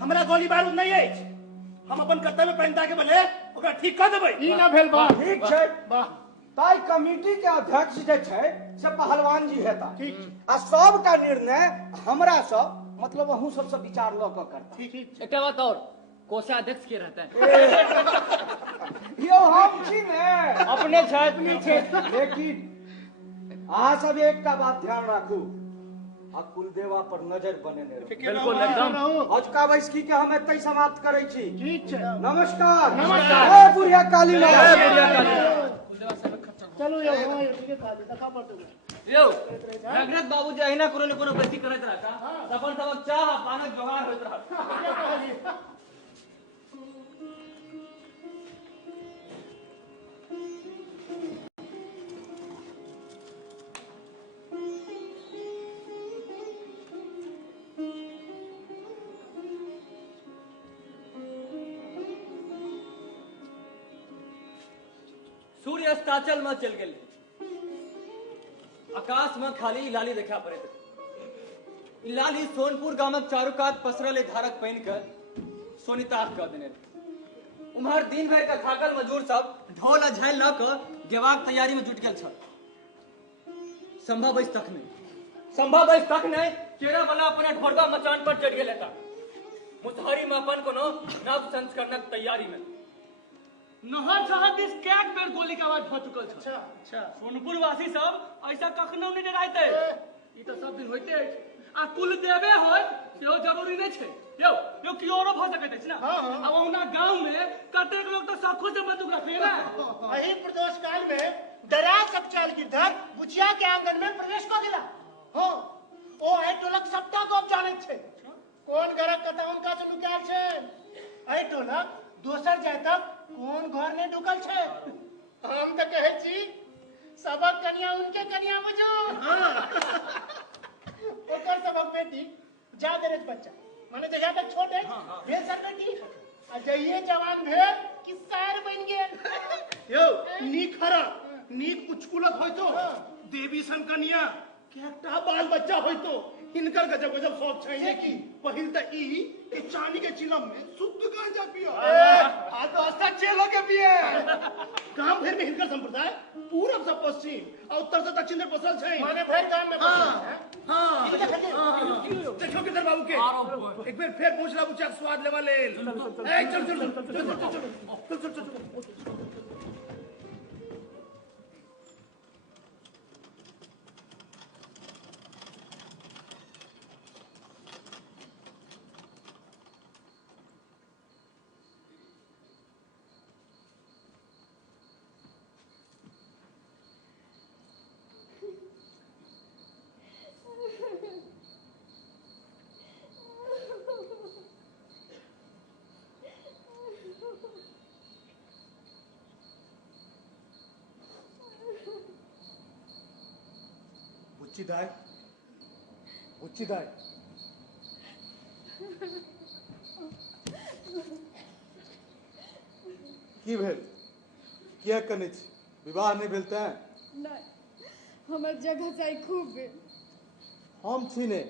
हमरा गोली बारूद नहीं अछि, हम अपन कर्तव्य पालन के बदले ओकरा ठीक कर देबै। ई ना भेल बा। ठीक छै, वाह ताई कमिटी के अध्यक्ष जे छै से पहलवान जी हेता। ठीक आ सबटा निर्णय हमरा सब मतलब अहूँ सबसे विचार ल क करता। ठीक। एकटा बात और, कोषाध्यक्ष के रहता है। यो हम छी ने अपने छात्र लेकिन अहाँ सब एकटा बात ध्यान राखू आ कुलदेवा पर नजर बनेने रहू। बिल्कुल एकदम। अजुका बैसकी के हम एतै समाप्त करै छी। ठीक छै। नमस्कार। नमस्कार। जय बुढ़िया काली माँ। जय बुढ़िया काली माँ। चलो यो हाँ यो ठीक है देखा पड़तो यो रघुनाथ बाबू जी अहिना कोनो न कोनो बेसी करैत रहता अपन सबक चाह आ पानक जोगाड़ होइत रहत। सूर्य अस्ताचल में चल गेल। आकाश में खाली लाली देखा पड़े थे। लाली सोनपुर गामक चारू कात पसरल धारक पहन कर सोनिताक कह देने। उम्हर दिन भर का थाकल मजदूर सब ढोल झाइल ल क गेवाक तैयारी में जुट गेल छल। संभव तक नहीं केरा वाला अपने ढोरबा मचान पर चढ़ गेल था। मुसहरी में अपन कोनो नव संस्करणक तैयारी में नहर शहर दिस कैक बेर गोली के आवाज भ चुकल छ। अच्छा सोनपुर वासी सब ऐसा कखनो नहीं डराइते। ई तो सब दिन होइते अछि आ कुल देवे होय सेहो जरूरी नहीं छै। यो यो कियोरो भ सकैत अछि ना। अब ओना गांव में कतेक लोग तो सखु से बंदूक रखे ना। अही प्रदोष काल में डरा सकचाल गिरधर बुचिया के आंगन में प्रवेश कर दिला। हां ओ है टोलक सबटा को जाने छे। कौन घरक कथा उनका से लुकायल छे। अही टोलक दोसर जाय तक कौन घर ने ढुकल छे। हम तो कहे छी सबक कन्या उनके कन्या बुझू। ओकर सबक बेटी जा देरज बच्चा माने जगह तक छोट है भेल सर बेटी आ जइए जवान भेल कि सर बन गेल। यो नीक हरा नीक उचकुलक होइतो देवी सन कन्या केटा बाल बच्चा होइतो इनकर गजब गजब शौक छै कि पहिल त ई कि चांदी के चिलम में शुद्ध गांजा पियो आ तो सच्चे लोग के पिए। गांव भर में हिनकर संप्रदाय पूरब से पश्चिम और उत्तर से दक्षिण में पसरल छै। माने भर गांव में हां देखो किधर बाबू के एक बार फिर पूछ ला बुचा स्वाद लेवा ले। ए चल चल चल चल चल। बुच्ची दाई की भेल किया कने छी विवाह नहीं भेल तैं नहीं हमर जगह जाय खूब भेल। हम छी ने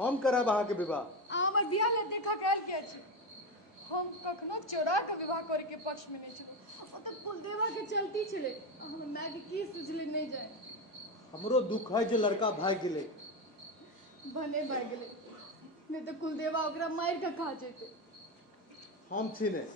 हम करब अहाँ के विवाह। हमर बियाह ले देखा गैल के अछि। हम कखनो चोरा के विवाह करे के पक्ष में नहीं छलु। ओ त कुलदेवा के चलती छले। हमर माय के की सुझले नहीं जाय। हमरो दुख है जे लड़का भाग गेले। भने भाग गेले नहीं तो कुलदेवा ओकरा मार के खा जेते। हम छी ने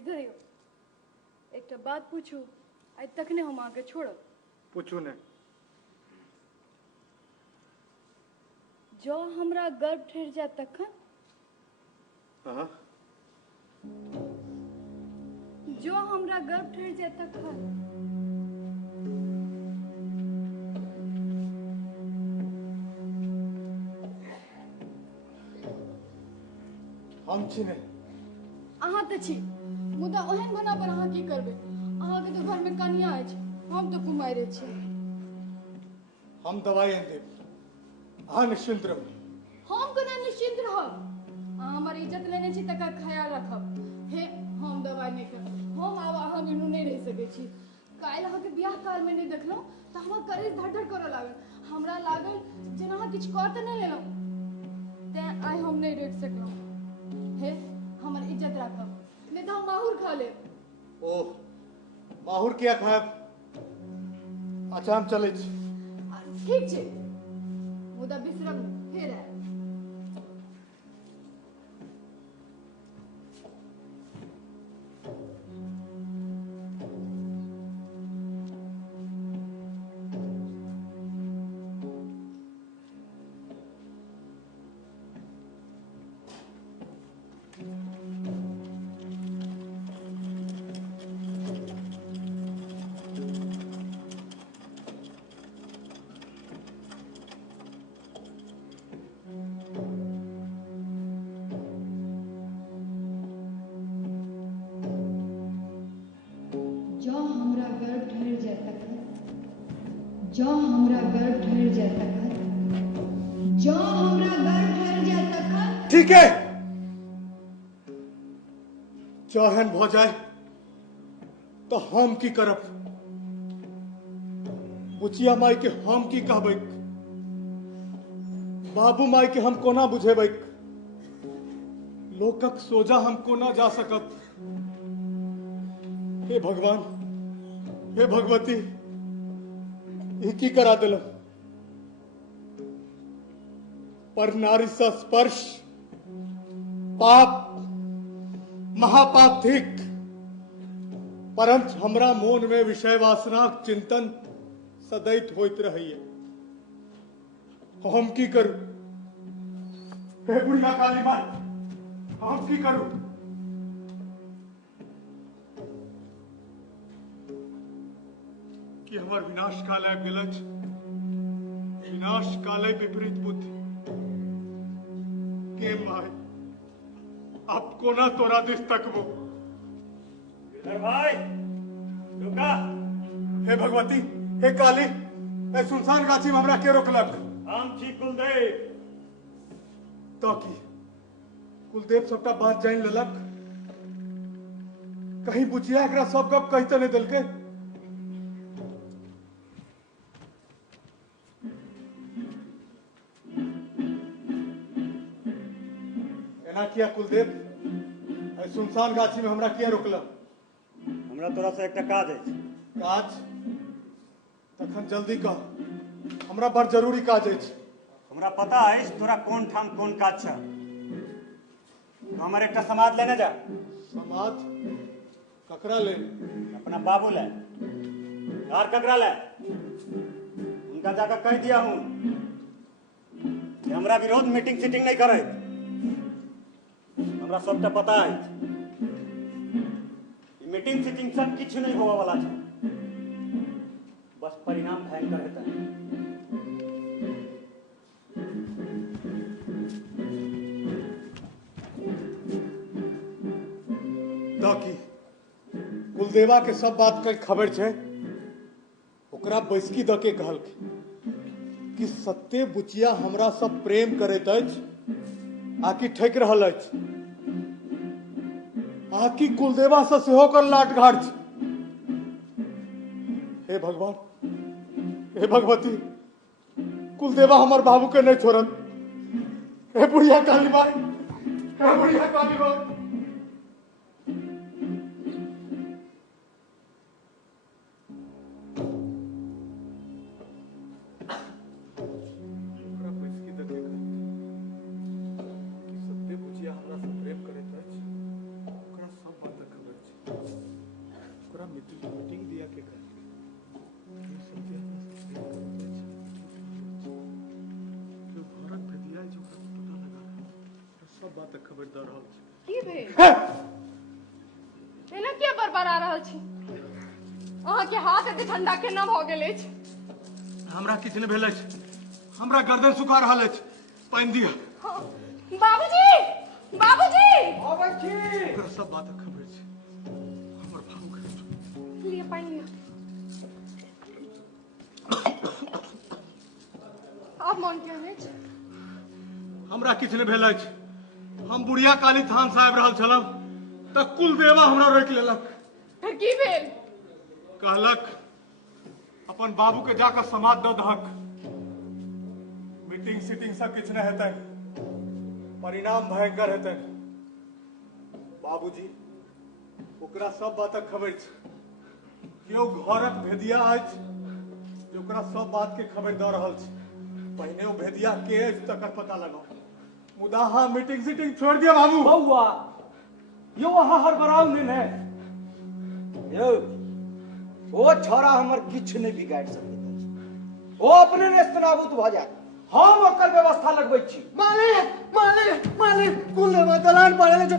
निर्दय एक बात पूछू आज तक ने हम आगे छोड़ो पूछू ने जो हमरा गर्भ ठहर जाए तखन हाँ जो हमरा गर्भ ठहर जाए तखन हम छी ने अहाँ तो छी मुदा ओहन बना पर अहाँ की करबे अहाँ के तो घर में कन्या अछि हम तो कुमारे छी हम दवाई आन देब अहाँ निश्चिंत रहू हम कोना निश्चिंत रहब अहाँ हमर इज्जत लेने छी तकर ख्याल रखब हे हम दवाई नहीं करब हम आब अहाँ बिनु नहीं रह सकै छी काल्हि अहाँ के बियाह काल में नहीं देखलहुँ तऽ हमर करेज धड़धड़ करऽ लागल हमरा लागल जेना अहाँ किछु कर तऽ नहीं लेलहुँ तें आइ हम नहीं रोकि सकलहुँ हे हमर इज्जत राखब नहीं तो हम माहुर खा लेब ओह माहुर किया खायब अच्छा हम चले छी ठीक छै मुदा बिसरब फेर आयब जँ हमरा गर्भ ठहर जाए तखन जँ हमरा गर्भ ठहर जाए तखन ठीक है चौहन भ जाए तो हम की करब बुचिया माई के हम की कहबै बाबू माई के हम कोना बुझेबै लोकक सोजा हम कोना जा सकब हे भगवान हे भगवती ई की करा दिल पर नारी सा स्पर्श पाप महापाप थिक परंच हमरा मोन में विषय वासनाक चिंतन सदैत होइत रहिए हम की करूं हे बुढ़िया काली माई हम की करूं कि हमार विनाश काल आबि गेल अछि विनाश काले विपरीत बुद्धि के माई अब कोना तोरा दिस तकबो भाई रुका हे भगवती हे काली ए सुनसान गाछी में हमरा के रोकलक हम छी कुलदेव तो की कुलदेव सबटा बात जान लेलक कहीं बुझिया एकरा सब गप कहिते नहीं देलकै एना किया कुलदेव ए सुनसान गाछी में हमरा किया रोकलक हमरा तोरा से एकटा काज अछि काज तखन जल्दी कह हमरा बड़ जरूरी काज अछि हमरा पता अछि तोरा कोन ठाम कोन काज छ तो हमर एकटा समाद लेने जा समाद ककरा ले अपना बाबू ले और ककरा ले उनका जाकर कह दिया हूं कि हमरा विरोध मीटिंग सीटिंग नहीं करे हमरा सबटा पता अछि मीटिंग सीटिंग सब किछ नहीं होवा वाला छै बस परिणाम भयंकर हेतै ताकि कुलदेवा के सब बात के खबर छै ओकरा बैसकी द के कहलकै कि सत्य बुचिया हमरा सब प्रेम करैत अछि आकि ठेक रहल अछि आकि कुलदेवा से सेहो कर लाट घाट छै हे भगवान हे भगवती कुलदेवा हमर बाबू के नहीं छोड़न हे बुढ़िया काली माई हे बुढ़िया काली माई हमरा सब प्रेम करैत अछि ओकरा सब बातक खबर छै खबर दऽ रहल छी। की भेल एना किया बरबरा रहल छी? अहाँ के हाथ एते ठंडा केना भऽ गेल अछि? हमरा किछु नहि भेल अछि, हमरा गर्दन सुखा रहल अछि, पानि दिअ। बाबूजी बाबूजी अबै छी। ओकरा सब बातक खबर छै, हमर भाव के लिअ पानि लिअ। आब मन केहन अछि? हमरा किछु नहि भेल अछि। हम बुढ़िया काली थान से आबि रहल छलहुँ तऽ कुलदेवा हमरा रोकि लेलक। फिर की भेल? कहलक अपन बाबू के जाकर समाद दऽ दहक, मीटिंग सीटिंग सब किछु नहि हेतै, परिणाम भयंकर हेतै। बाबूजी ओकरा सब बातक खबर छै, केओ घरक भेदिया अछि जे ओकरा सब बात के खबर दऽ रहल छै। पहिने ओ भेदिया के अछि तकर पता लगाओ, मुदा हाँ मीटिंग सीटिंग छोड़ दिया बाबू। बउआ यो अहाँ हड़बड़ाउ नहि ने यौ, ओ छोरा हमर किछु नहीं बिगाड़ सकैत अछि, ओ अपने नेस्तनाबूत भऽ जायत, हम ओकर व्यवस्था लगबै छी। मालिक मालिक मालिक कुलदेवा दलान पर आले छै,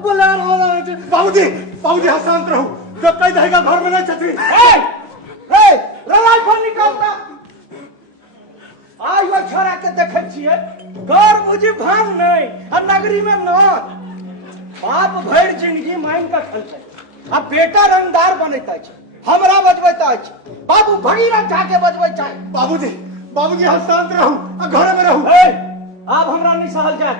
बुला रहल छै। बाबूजी बाबूजी हाँ शांत रहू, जब कई दहेगा घर में नहीं छथि। लड़ाई पर निकलता आइ वो छोरा के देखे छियै, घर बुझी भान नहीं आ नगरी में नाच। बाप भरि जिंदगी माइन के खेलते आ बेटा रंगदार बनैत अछि, हमरा बजबैत अछि, बाबू भगीरथ झा के बजबैत छै। बाबूजी बाबूजी हाँ शांत रहू आ घर में रहू। आब हमरा नहीं सहल जाए,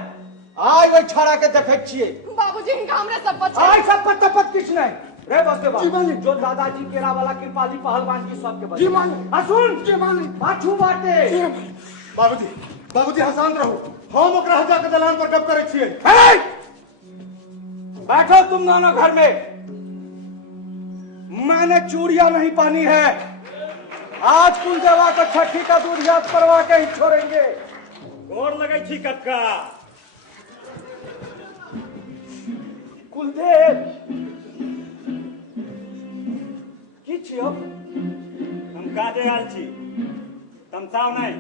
आइ वो छोरा के देखे छियै। बाबूजी इनका हमरे सब पर आइ सब पर तपत किछ नहीं रे बसदेवा, जो दादाजी केरा वाला कृपाली पहलवान की सबके बजे। जी मालिक। सुन जी मालिक। पाछू बाटे। बाबूजी बाबूजी हाँ शांत रहू, हम ओकरा जाके दलान पर गप करै छियै। बैठो तुम दोनों घर में, मैंने चूड़ियां नहीं पानी है, आज कुलदेवा को छठी का दूध याद करवा के ही छोड़ेंगे। गोर लगै छी कक्का। कुलदेव की छियो? हम काजे आयल छी, तमसाव नहीं,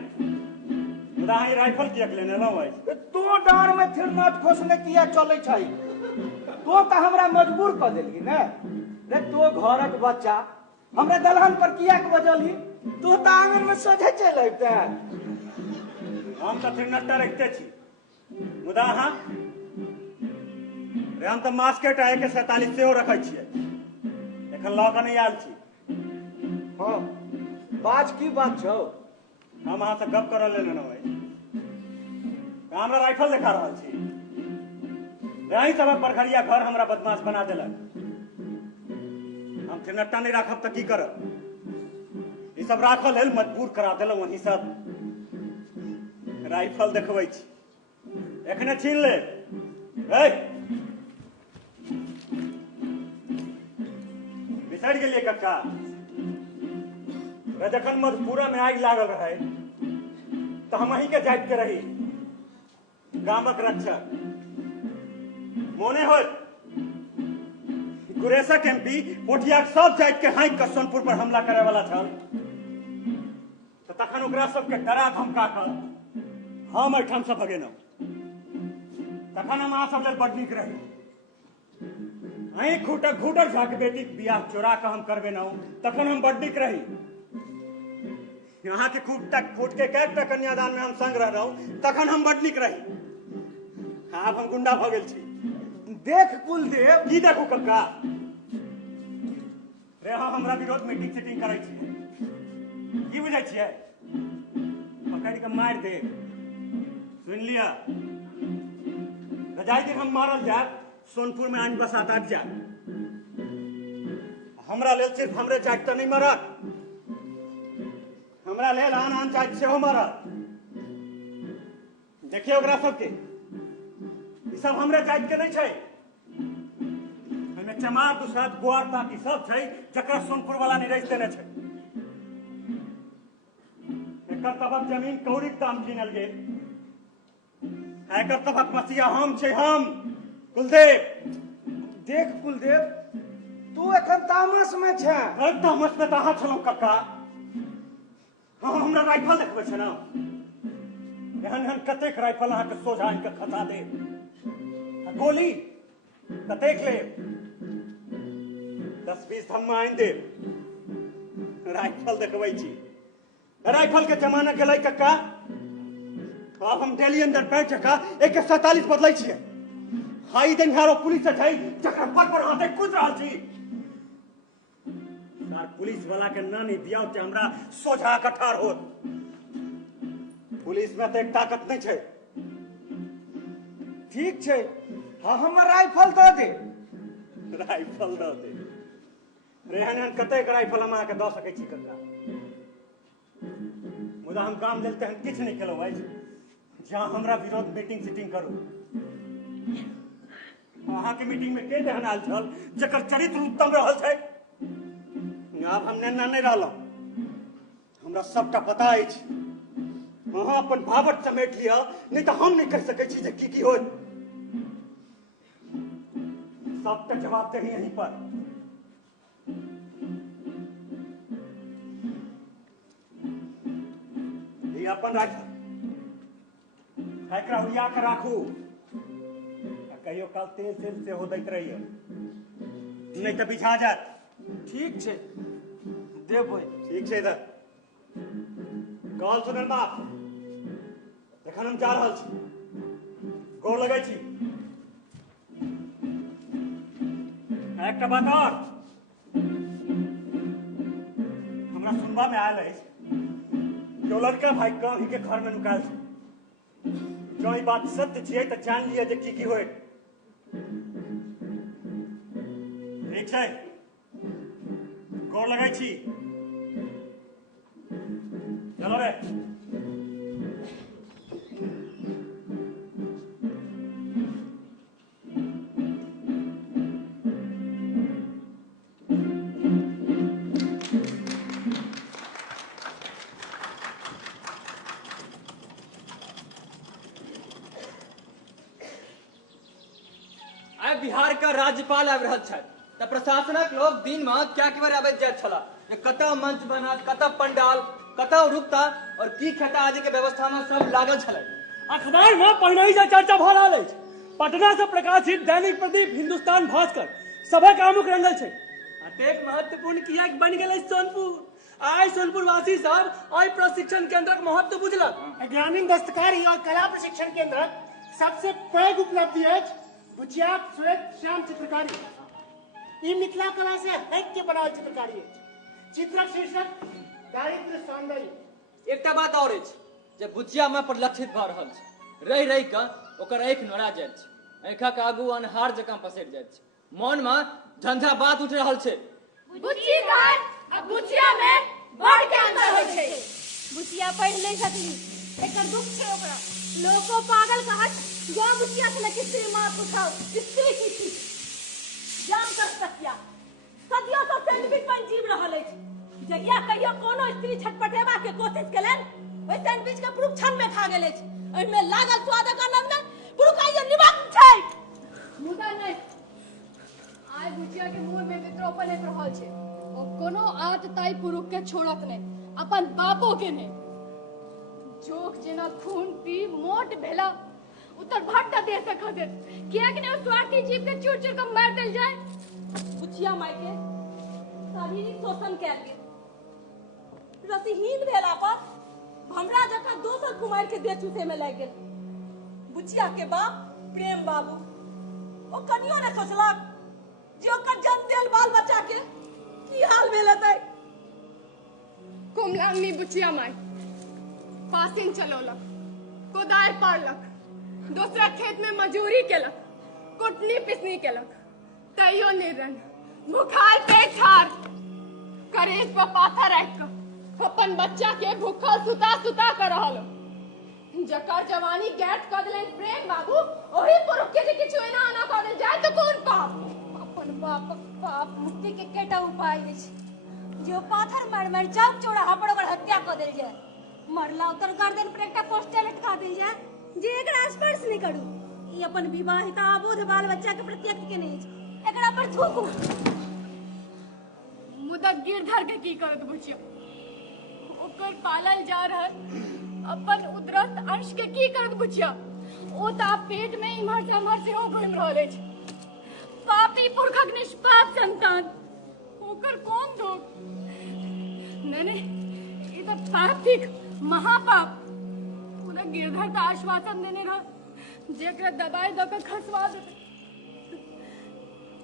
मुदा ही राइफल किएक लेने एलहुँ अछि? तो डार में फिर नट खोसने किया चले छै? तो हमरा मजबूर कर देली ने रे, तो घरक बच्चा हमरे दलहन पर किया के बजली? तो आंगन में सोझे चल अबते। हम तो फिर नट्टा रखते छी, मुदा हाँ रे हम तो मास्केट आए के 47 सेहो रखै छियै, एखन लऽ कऽ नहीं आयल छी। हाँ बात की बात छौ? हम अहाँ से गप करऽ लेल एलहुँ अछि, हमरा राइफल देखा रहल छी। यही सब परखरिया घर हमरा बदमाश बना देलक, हम ठेनट्टा नहीं राखब तऽ की करब? ई सब राखल लेल मजबूर करा देलहुँ। वही सब राइफल देखबै छी, एखने छीन ले। बिसरि गेलियै कक्का, जखन मधुपुरा में आगि लागल रहे तो हम अहीं के जाइत के रही गामक रक्षक। मोने हो गुरेशक एमपी पोठिया सब जाइत के हाँक के सोनपुर पर हमला करे वाला छल, तो तखन ओकरा सबके डरा धमका कर हम एहिठाम से भगेलहुँ। तखन हम अहाँ सब लेल बड नीक रही, अहीं घूटर झा के बेटी के बियाह चोरा के हम करबेलहुँ, तखन हम बड नीक रही। यहाँ के कूट के कैकटा कन्यादान में हम संग रह रहूं, तखन हम बड नीक रही। आब हम गुंडा भ गेल छी। देख कुलदेव, की देखू कक्का? रे हाँ हमरा विरोध मीटिंग सीटिंग करै छियै, की बुझै छियै? पकड़ के मारि दे, सुन लिया। जाहि दिन हम मारल जायब, सोनपुर में आनि बसात आबि जायब। हमरा लेल सिर्फ हमरे जाति तऽ नहीं मरत, हमरा लेल आन जाति सेहो मरत। देखिए ओकरा सबके, ई सब हमरे जाति के नहीं छै, एहिमे चमार दुसाद गुआर ताती सब छै जकरा सोनपुर वाला नहीं रैस देने छै। एकर तबक जमीन कौड़ी दाम कीनल गेल, एकर तबक मसीहा हम छै, हम कुलदेव। देख कुलदेव, तू एखन तामस में छै। तामस में तो अहाँ छलहुँ कक्का। हाँ हमरा राइफल देखबै छै ने, एहन एहन कतेक राइफल अहाँके सोझा आनि के खसा दे। गोली तो देख ले 10-20 हम आइन दे राइफल देखबै छी राइफल के जमाना गेलै कक्का अब हम डेली अंदर बैठ जका AK-47 बदलै छियै हाई दिन हारो पुलिस से छै जकरा पर हाथे कूद रहल छी सर पुलिस वाला के ना नहीं दिया ते हमरा सोझा कठार होत पुलिस में तो एक ताकत नहीं छै ठीक छै हाँ हमर राइफल दऽ दे राइफल दऽ दे रेहन कतेक राइफल हम अहाँके दऽ सकै छी कक्का मुदा हम काम लेल तेहन किछु नहि केलहुँ अछि जहाँ हमरा विरोध मीटिंग सीटिंग करू अहाँके मीटिंग में के तेहन आयल छल जकर चरित्र उत्तम रहल छै आब हम नेना नहि रहलहुँ हमरा सबटा पता अछि अहाँ अपन भावट समेट लिअ नहीं तो हम नहीं कह सकै छी जे की होत सबटा जवाब दही यहीं पर ये अपन राइफल एकरा उया के राखू कहियो काल तेल तेल से हो दैत रहिए नहीं तो बिछा जात ठीक छै देबै ठीक छै इधर कॉल सुनल बाप एखन हम जा रहल छी गोर लगै छी एकटा बात और हमरा सुनबा में आयल अछि जो लड़का भाई कहीं के घर में नुकायल छै जो ई बात सत्य छियै तऽ जान लिअ जे की होय ठीक छै गोर लगै छी चलो रे बिहार का राज्यपाल आबि रहल छथि तऽ प्रशासनक लोग दिन में क्या बेर आबैत जाइत छला जे कतऽ मंच बनत कतऽ पंडाल कतऽ रुकता और की खेता आदि के व्यवस्था में सब लागल छलै अखबार में पहिने जे चर्चा भऽ रहल अछि पटना से प्रकाशित दैनिक प्रदीप हिंदुस्तान भास्कर सभक आमुख रंगल छै अतेक महत्वपूर्ण किएक बनि गेलै सोनपुर आइ सोनपुर वासी सब ओहि प्रशिक्षण केंद्रक महत्व बुझलक ग्रामीण दस्तकारी और कला प्रशिक्षण केंद्रक सबसे पैघ उपलब्धि अछि बुचिया श्वेत श्याम चित्रकारी ई मिथिला कला से हटि के बनाओल चित्रकारी अछि चित्रक शीर्षक दारिद्र सौंदर्य एकटा बात और अछि जे बुचिया में परिलक्षित भऽ रहल छै रहि रहि कऽ ओकर आँखि नोरा जाइत छै आँखिक आगू अन्हार जकाँ पसरि जाइत छै मन में झंझा बात उठि रहल छै बुच्ची गाय आ बुचिया में बड़ के अंतर होइ छै बुचिया पढ़ि नहि सकली एकर दुख छै ओकरा लोको पागल कहत जो बुचिया के लगे स्त्री मार उठाओ स्त्री की जान कर सकिया सदियों से सैंडविच पर जीव रहल अछि जहिया कहियो कोनो स्त्री छटपटेबा के कोशिश केलन ओइ सैंडविच के पुरुष क्षण में खा गेल अछि ओइमे लागल स्वादक आनंद पुरुष आइयो निमक छै मुदा नहि आइ बुचिया के मुंह में मित्रोपन एक रहल छै ओ कोनो आतताई पुरुष के छोड़त नहीं अपन बापो के नहीं जोक जेना खून पी मोट भेला उतर भट्टा दे सक दे कियाक ने स्वार्थी जीव के चूर चूर के मार देल जाए बुचिया माई के शारीरिक शोषण कैल गेल रतिहीन भेला पर हमरा जकां दोसर कुमार के देह चूसे में लागि गेल बुचिया के बाप प्रेम बाबू ओ कनियो ने सोचलक जे ओकर जन्म देल बाल बच्चा के की हाल भेल हेतै कोमलांगनी बुचिया माई पासिन चलोलक कोदाय पारलक दूसरा खेत में मजूरी केलक कुटनी पिसनी केलक तैयो निरन भूखाई पेट ठार करेज पर पाथा रख कर अपन बच्चा के भूखल सुता सुता कर रहल जकर जवानी गैस क देलन प्रेम बाबू ओही पुरुष के जे किछु एना आना क देल जाय तो कोन पाप अपन बापक पाप मुक्ति के केटा उपाय अछि जो पाथर मार मार चौक चौराहा पर ओकर हत्या क देल जाय मरला उतर गर्दन पर एकटा पोस्टर लटका देल जाय जे एकरा स्पर्श नहीं करू ई अपन विवाहिता अबोध बाल बच्चा के प्रत्यक्ष के नहीं छै एकरा पर थूकू मुदा गिरधर के की करत बुझियो ओकर पालल जा रहल अपन उद्रस्त अंश के की करत बुझियो ओ ता पेट में इमहर से अमहर से हो घुम रहल अछि। पापी पुरखक निष्पाप संतान होकर कौन दो नहीं ये तो पाप थिक महापाप। पूरा गिरधर का आश्वासन देने रहा जेकरा दबाई दकर खसवा देते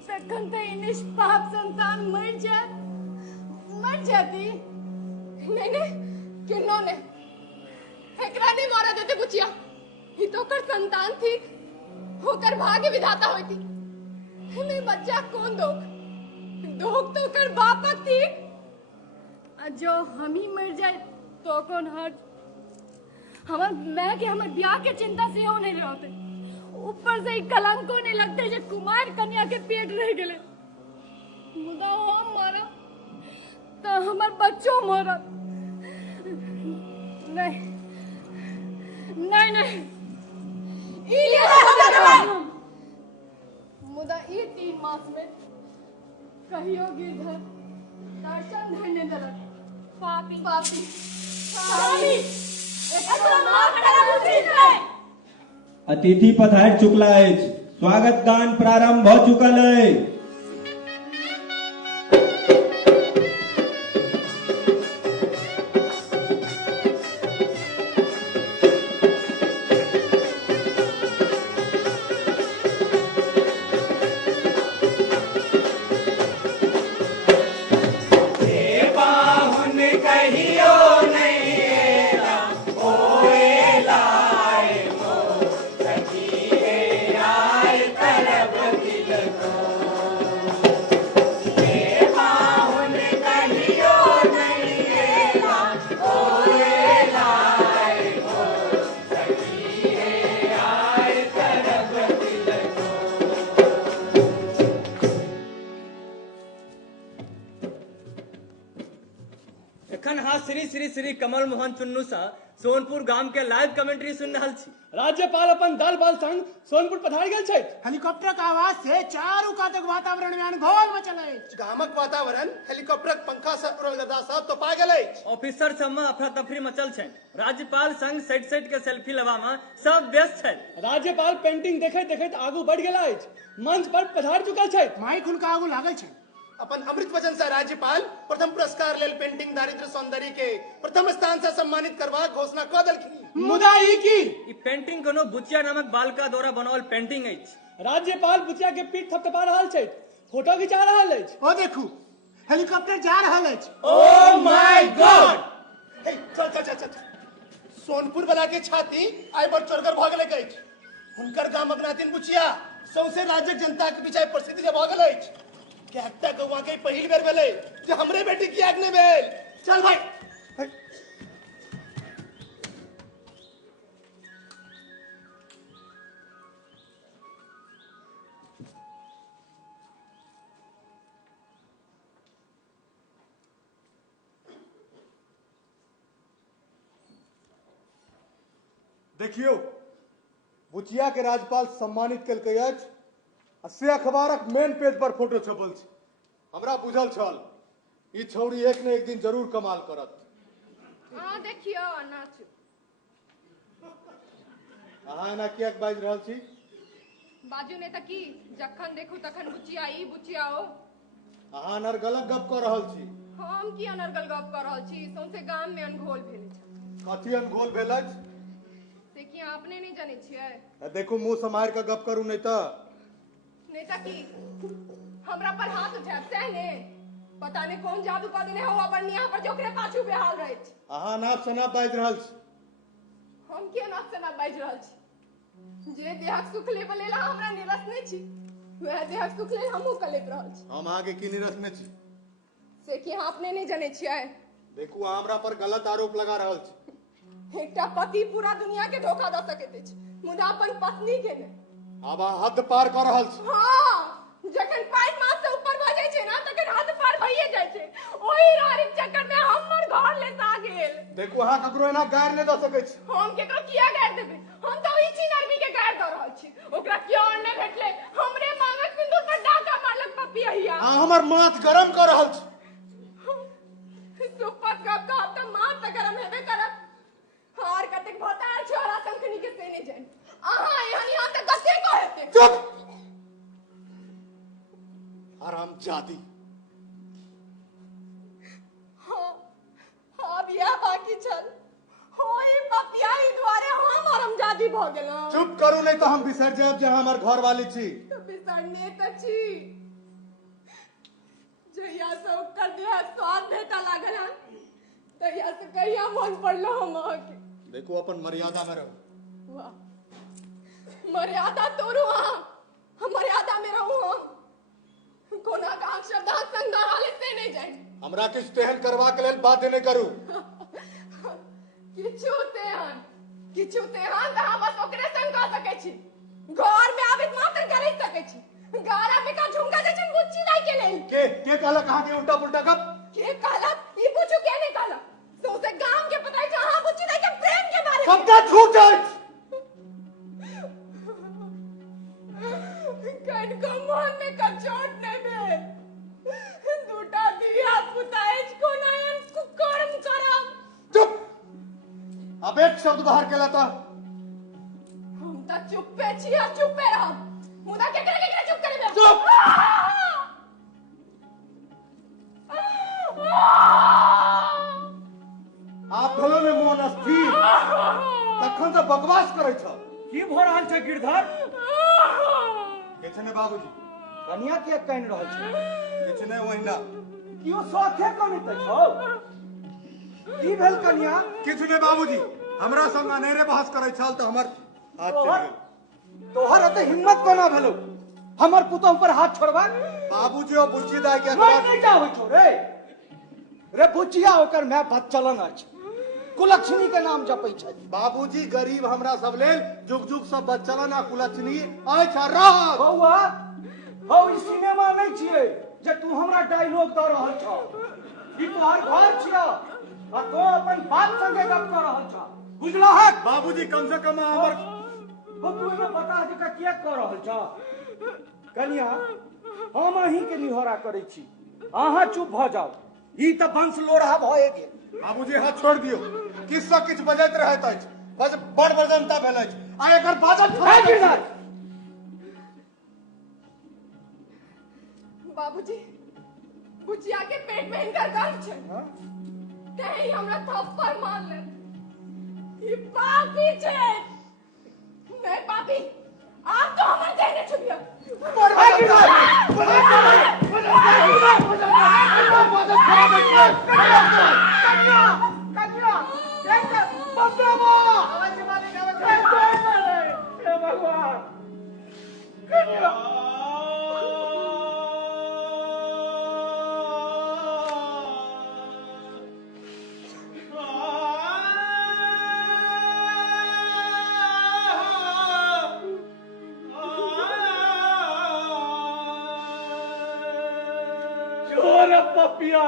तखन ते ई निष्पाप संतान मर जाती। नहीं किन्नो ने एकरा नहीं मारा देते बुचिया ही तो कर संतान थी होकर भाग्य विधाता होती। नहीं बच्चा कौन दोग तो कर बापक थी जो हम ही मर जाए तो कौन हट। हमर मैं के हमर ब्याह के चिंता से हो नहीं रहते ऊपर से कलंको नहीं लगते जो कुमार कन्या के पेट रह गए मुदा हम मारा तो हमर बच्चों मारा। नहीं नहीं नहीं मुदा ये 3 मास में कहियो गिरधर दर्शन धरने दरक पापी पापी पापी अतिथि पधारि चुकला अछि। स्वागत गान प्रारंभ भ चुकल अछि। श्री कमल मोहन चुन्नू सा सोनपुर गांव के लाइव कमेंट्री सुन रहल छी। राज्यपाल अपन दल बल संग सोनपुर पधार गेल छथि। हेलीकॉप्टर के आवाज से चारू कातक वातावरण में अनघोल मचल अछि। गामक वातावरण हेलीकॉप्टर पंखा से उड़ल गदा सब तो पा गेल अछि। ऑफिसर सब में अफरा तफरी मचल छै। राज्यपाल संग साइड के सेल्फी लेवा में सब व्यस्त छै। राज्यपाल पेंटिंग देखैत देखैत आगू बढ़ गेल अछि। मंच पर पधार चुकल छथि। माइक हुनका आगू लागल छै। अपन अमृत वचन से राज्यपाल प्रथम पुरस्कार लेल पेंटिंग दारिद्र सौंदर्य के प्रथम स्थान से सम्मानित करवा घोषणा क देलखिन। मुदा ई की ई पेंटिंग कोनो बुचिया नामक बालिका द्वारा बनावल पेंटिंग अछि। राज्यपाल बुचिया के पीठ थपथपा रहल छथि, फोटो खिंचा रहल अछि। ओ देखू हेलीकॉप्टर जा रहल अछि। Oh my God! चल सोनपुर वाला के छाती आइ पर चोरगर भ गेल अछि। हुनकर गामक नातिन बुचिया सौंसे राज्यक जनता के बीच प्रसिद्ध भ गेल अछि। क्या गौवा के पहिल बेर भेलै जे हमरे बेटी की आग ने भेल। चल भाई देखियो बुचिया के राज्यपाल सम्मानित कलकै अछि आ से अखबारक मेन पेज पर फोटो छपल छै। हमरा बुझल छल ई छौरी एक ने एक दिन जरूर कमाल करत। हां देखियो नाच अहाँ एना कियाक बाजि रहल छी? बाजू ने त की जखन देखू तखन बुचिया ई बुचिया ओ। अहाँ अनर्गलक गप क रहल छी। हम की अनर्गल गप क रहल छी? सौंसे गाम में अनघोल भेल छै। कथी अनघोल भेल अछि? से की अपने नहीं जाने छियै? देखू मुंह समार के गप करू नहीं त की हमरा पर हाथ उठाब सह ने पता नहीं कौन जादू क देने हो अपन निया पर जोकरे पाछू बेहाल रहै छै। अहाँ नाप से नाप बाजि रहल छी। हम के नाप से नाप बाजि रहल छी? जे देहक सुख लेबे लेल हमरा निरस नहीं छी वह देहक सुख लेल हमहु कलेत रहल छी। हम आगे की निरस में छी से की अपने नहीं जाने छियै? देखू हमरा पर गलत आरोप लगा रहल छी। एकटा पति पूरा दुनिया के धोखा द सकैत अछि मुदा अपन पत्नी के नहीं। अब हद पार कर रहल छी। हां जखन 5 मास से ऊपर भ जाय छै ना तखन हद पार भइए जाय छै। ओही रारिक चक्कर में हमर घर ले सा गेल। देखू अहाँ ककरो एना गायर नहीं द सकै छी। हम केकरो किया गायर देबै? हम त ओही चिनरमी के गायर द रहल छी। ओकरा किया और नहीं भेटले हमरे मांगक सिंदूर पर डाका मारलक पपिया। अहाँ हमर माथ गरम कर रहल छी। सुपत गप कहब त माथ त गरम हेबे करत। हार कतेक भतार छोरा संखनी के से नहीं जान। अहाँ हरामजादी। अब यह बाकी चल होई पपियाई द्वारे हम हरामजादी भ गेलो। चुप करू नहीं तो हम बिसर जाब जहां हमार घर वाली छी। तो बिसरने त छी जहिया से ओकर देह स्वाद भेटा लागल हन तहिया से कहिया मन पड़लो हम के। देखो अपन मर्यादा में रहो। वाह मर्यादा तोरू हम मर्यादा में रहूं हम कोना का शब्द संग्रहालय से नहीं जाए। हमरा किस तेहन करवा के लेल बात नहीं करू। किछु तेहन त हम बस ओकरे संग कह सकै छी। घर में आबित मात्र करे सकै छी। गारा में का झुमका जैसन बुच्ची लाई के लेल। के कहला कहां के उल्टा पुल्टा कब? के कहला ई पूछू के नहीं कहला। सोसे गांव के पता है कहां बुच्ची लाई के प्रेम के बारे में। सबका झूठ है। कन को मन में कचोट नहीं बे। दूटा दिया पुताएज को नयन कुकर्म करम। चुप। अब एक शब्द बाहर के लाता। हम त चुप्पे छी आ चुप्पे रहब। मुदा केकरे चुप करे बे। चुप। आप भलो में मोन अस्थिर तखन से बकवास करे छ। की भ रहल छै गिरधर? किछ ने बाबूजी। कन्या के कहि रहल छै? किछ ने ओहिना। कियो सोखे कनित छौ? की भेल कन्या? किछ ने बाबूजी। हमरा संग अनेरे बहस करे छल तो हमर हाथ चल गेल। तोहर एते हिम्मत कोना भेलो हमर पुतोह पर हाथ छोड़बा? बाबूजी ओ बुच्ची दा के नहीं जाओ छो रे। रे बुचिया ओकर मैं बच्चलन अछि। कुलक्षणी के नाम जपै छै। बाबूजी गरीब हमरा सब लेल जुग जुग सब बच्चलन आ कुलक्षणी आइ छ रह। बौआ हौ ई सिनेमा नहीं छिए जे तू हमरा डायलॉग द रहल छ। ई तोहर घर छिया आ तो अपन बाप संगे गप कर रहल छ। बुझला है? बाबूजी कम से कम हमर तू इमे बता दे का के कर रहल छ। कन्या हम अहीं के निहोरा करै छी। अहाँ चुप भ जाओ। ई त वंश लोढ़ा भए गेल। बाबूजी हाथ छोड़ दियो। किस्सा किछ बजैत रहत अछि। बस बड़ बजनता भेल अछि। आ एकर बाजत है बाबूजी बुचिया के पेट में इनकर गर्भ छै। कहीं हमरा थप्पड़ मार ले। ये पापी छै। मैं पापी आप तो हमर देने छुबिया। पपिया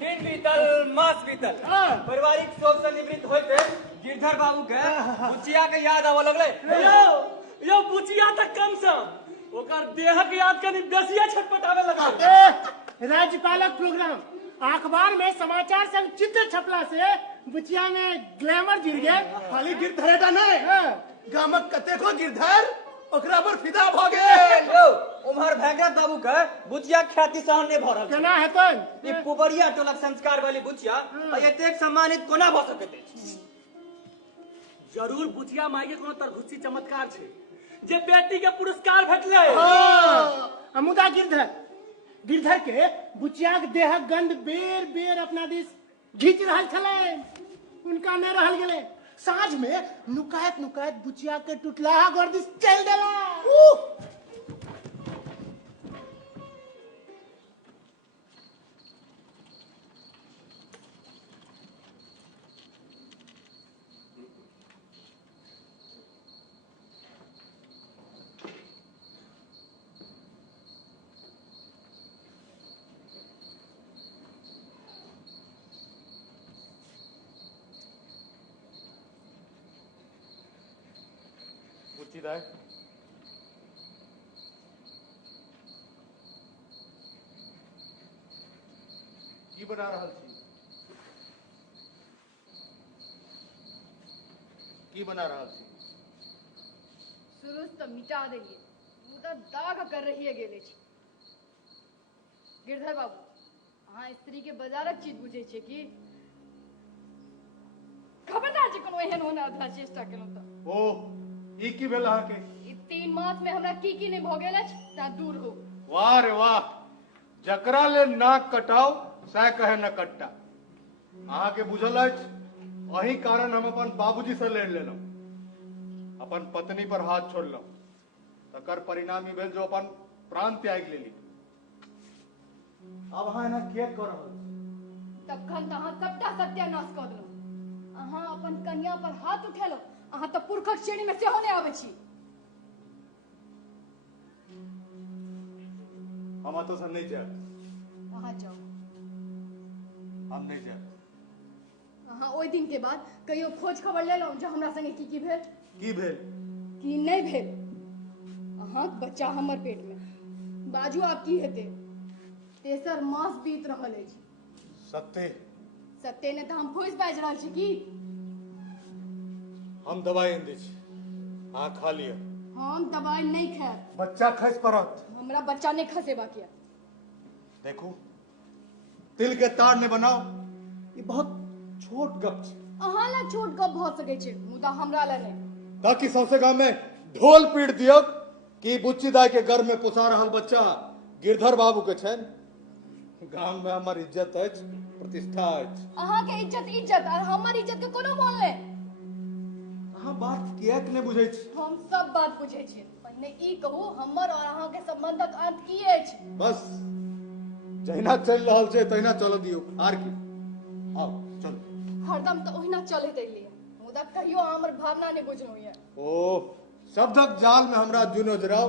दिन बीतल मास बीतल पारिवारिक शोक से निवृत्त होते गिरधर बाबू के बुचिया के याद आवे लगले। यो बुचिया तक कम से ओकर देह के याद कनी बेसिया छटपटावे लगा। राज्यपालक प्रोग्राम अखबार में समाचार संग चित्र छपला से बुचिया में ग्लैमर गिर गया। खाली गिरधरेटा नहीं गामक कते को गिरधर ओकरा पर फिदा भ गेल। लो उमर भैगत बाबू के बुचिया ख्याति सहन ने भरल केना हेतन ई पुबरिया टोलक संस्कार वाली बुचिया एतेक सम्मानित कोना भ सकैत अछि। जरूर बुचिया माई के कोनो तरघुच्ची चमत्कार छे जे बेटी के पुरस्कार भेटले। मुदा गिरधर के बुचिया के देह गंध बेर बेर अपना दिस घीच रहल छले। उनका ने रहल गेले। साँझ में नुकायत बुचिया के टुटलाहा गर्दिश चल देला। बुच्चीदाय की बना रहल छी? की बना रहल छी? शुरू से मिटा देलिए मुदा दाग कर रही है गेले छी। गिरधर बाबू अहाँ स्त्री के बाजारक चीज बुझे छे की खबरदार जे कोनो एहन होना अधला चेष्टा केलहुं त ओ ई की भेल अहाँ के? ई 3 मास में हमरा की नहीं भ गेल अछि ता दूर हो। वाह रे वाह जकरा ले नाक कटाओ सह कहे न कट्टा। अहाँ के बुझल अछि वही कारण हम अपन बाबूजी से लड़ लेलहुं अपन पत्नी पर हाथ छोड़लहुं तकर परिणाम ई भेल जो अपन प्राण त्याग लेली। अब अहाँ एना किया कर रहल छी? तखन त अहाँ सबटा सत्यानाश क देलहुं। अहाँ अपन कन्या पर हाथ उठेलहुं। अहाँ त पुरखक श्रेणी में सेहो नहीं आबै छी। हम तो से नहीं जाए। अहाँ जाओ। हम नहीं जाए। अहाँ ओइ दिन के बाद कहियो खोज खबर लेलहुं जे हमरा संगे की भेल? की भेल? की नहीं भेल? अहाँ बच्चा हमर पेट में बाजू आब की हेते? तेसर मास बीत रहल अछि। सत्य ने तो हम खोज बाज रहल छी की? हम दवाई आनि दै छी अहाँ खा लिअ। हम दवाई नहीं खाएब। बच्चा खसि पड़त। हमरा बच्चा नहीं खसेबा किया। देखू तिल के तार ने बनाओ ये बहुत छोट गप छै। अहाँ ला छोट गप भ सकै छै मुदा हमरा ला नहीं। ताकि सौसे गांव में ढोल पीट दियो कि बुच्ची दाई के घर में पोसा रहल बच्चा गिरधर बाबू के छन। गांव में हमर इज्जत अछि प्रतिष्ठा अछि। अहाँ के इज्जत और हमर इज्जत के कोनो मोल नहीं। अहाँ बात कियाक नहीं बुझै छी? हम सब बात बुझै छी। पहिने ई कहू हमर और अहाँ के संबंधक अंत की अछि? बस जहिना चल रहल छै तहिना चल दियो आर की। आओ चल। हरदम तो ओहिना चले दैलिए मुदा कहियो हमर भावना नहीं बुझलहुं ये। ओ शब्दक जाल में हमरा जुनो जराव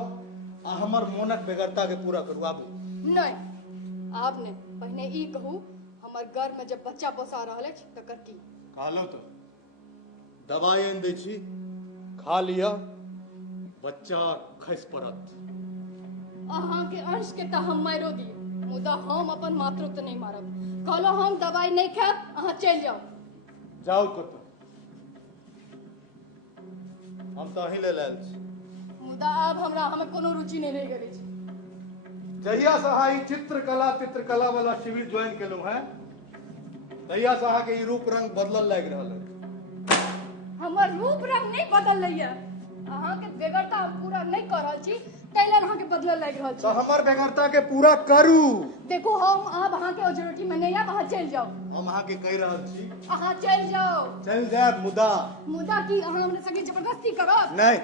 आ हमर मोनक बेगरता के पूरा करू आबू। नहीं आब नहीं। पहिने ई कहू हमर घर में जब बच्चा पोसा रहल अछि तकर की? कहलो तो दवाई आनि दै छी खा लिअ बच्चा खसि पड़त। अहाँ के अंश के त हम मारो दिए मुदा हम अपन मातृत्व नहीं मारब। कहलो हम दवाई नहीं खाएब अहाँ चल जाओ। जाओ कतौ हम तो अही ले लायल छी। मुदा आब हमरा हमें कोनो रुचि नहीं रह गेल अछि। जहिया से अहाँ ई चित्रकला वाला शिविर ज्वाइन केलहुं हैं तहिया से अहाँ के ई रूप रंग बदलल लागि रहल है। हमर रूप रंग नहीं बदल रही है। अहाँ के बेगरता हम पूरा नहीं कर रहल छी तैले अहाँ के बदलल लागि रहल छी। तो हमर बेगरता के पूरा करू। देखो हम अब अहाँ के ओजरोटी में नहीं आब। अहाँ चल जाओ। हम अहाँ के कहि रहल छी अहाँ चल जाओ। चल जाएब मुदा की अहाँ हमरा संगे जबरदस्ती करब? नहीं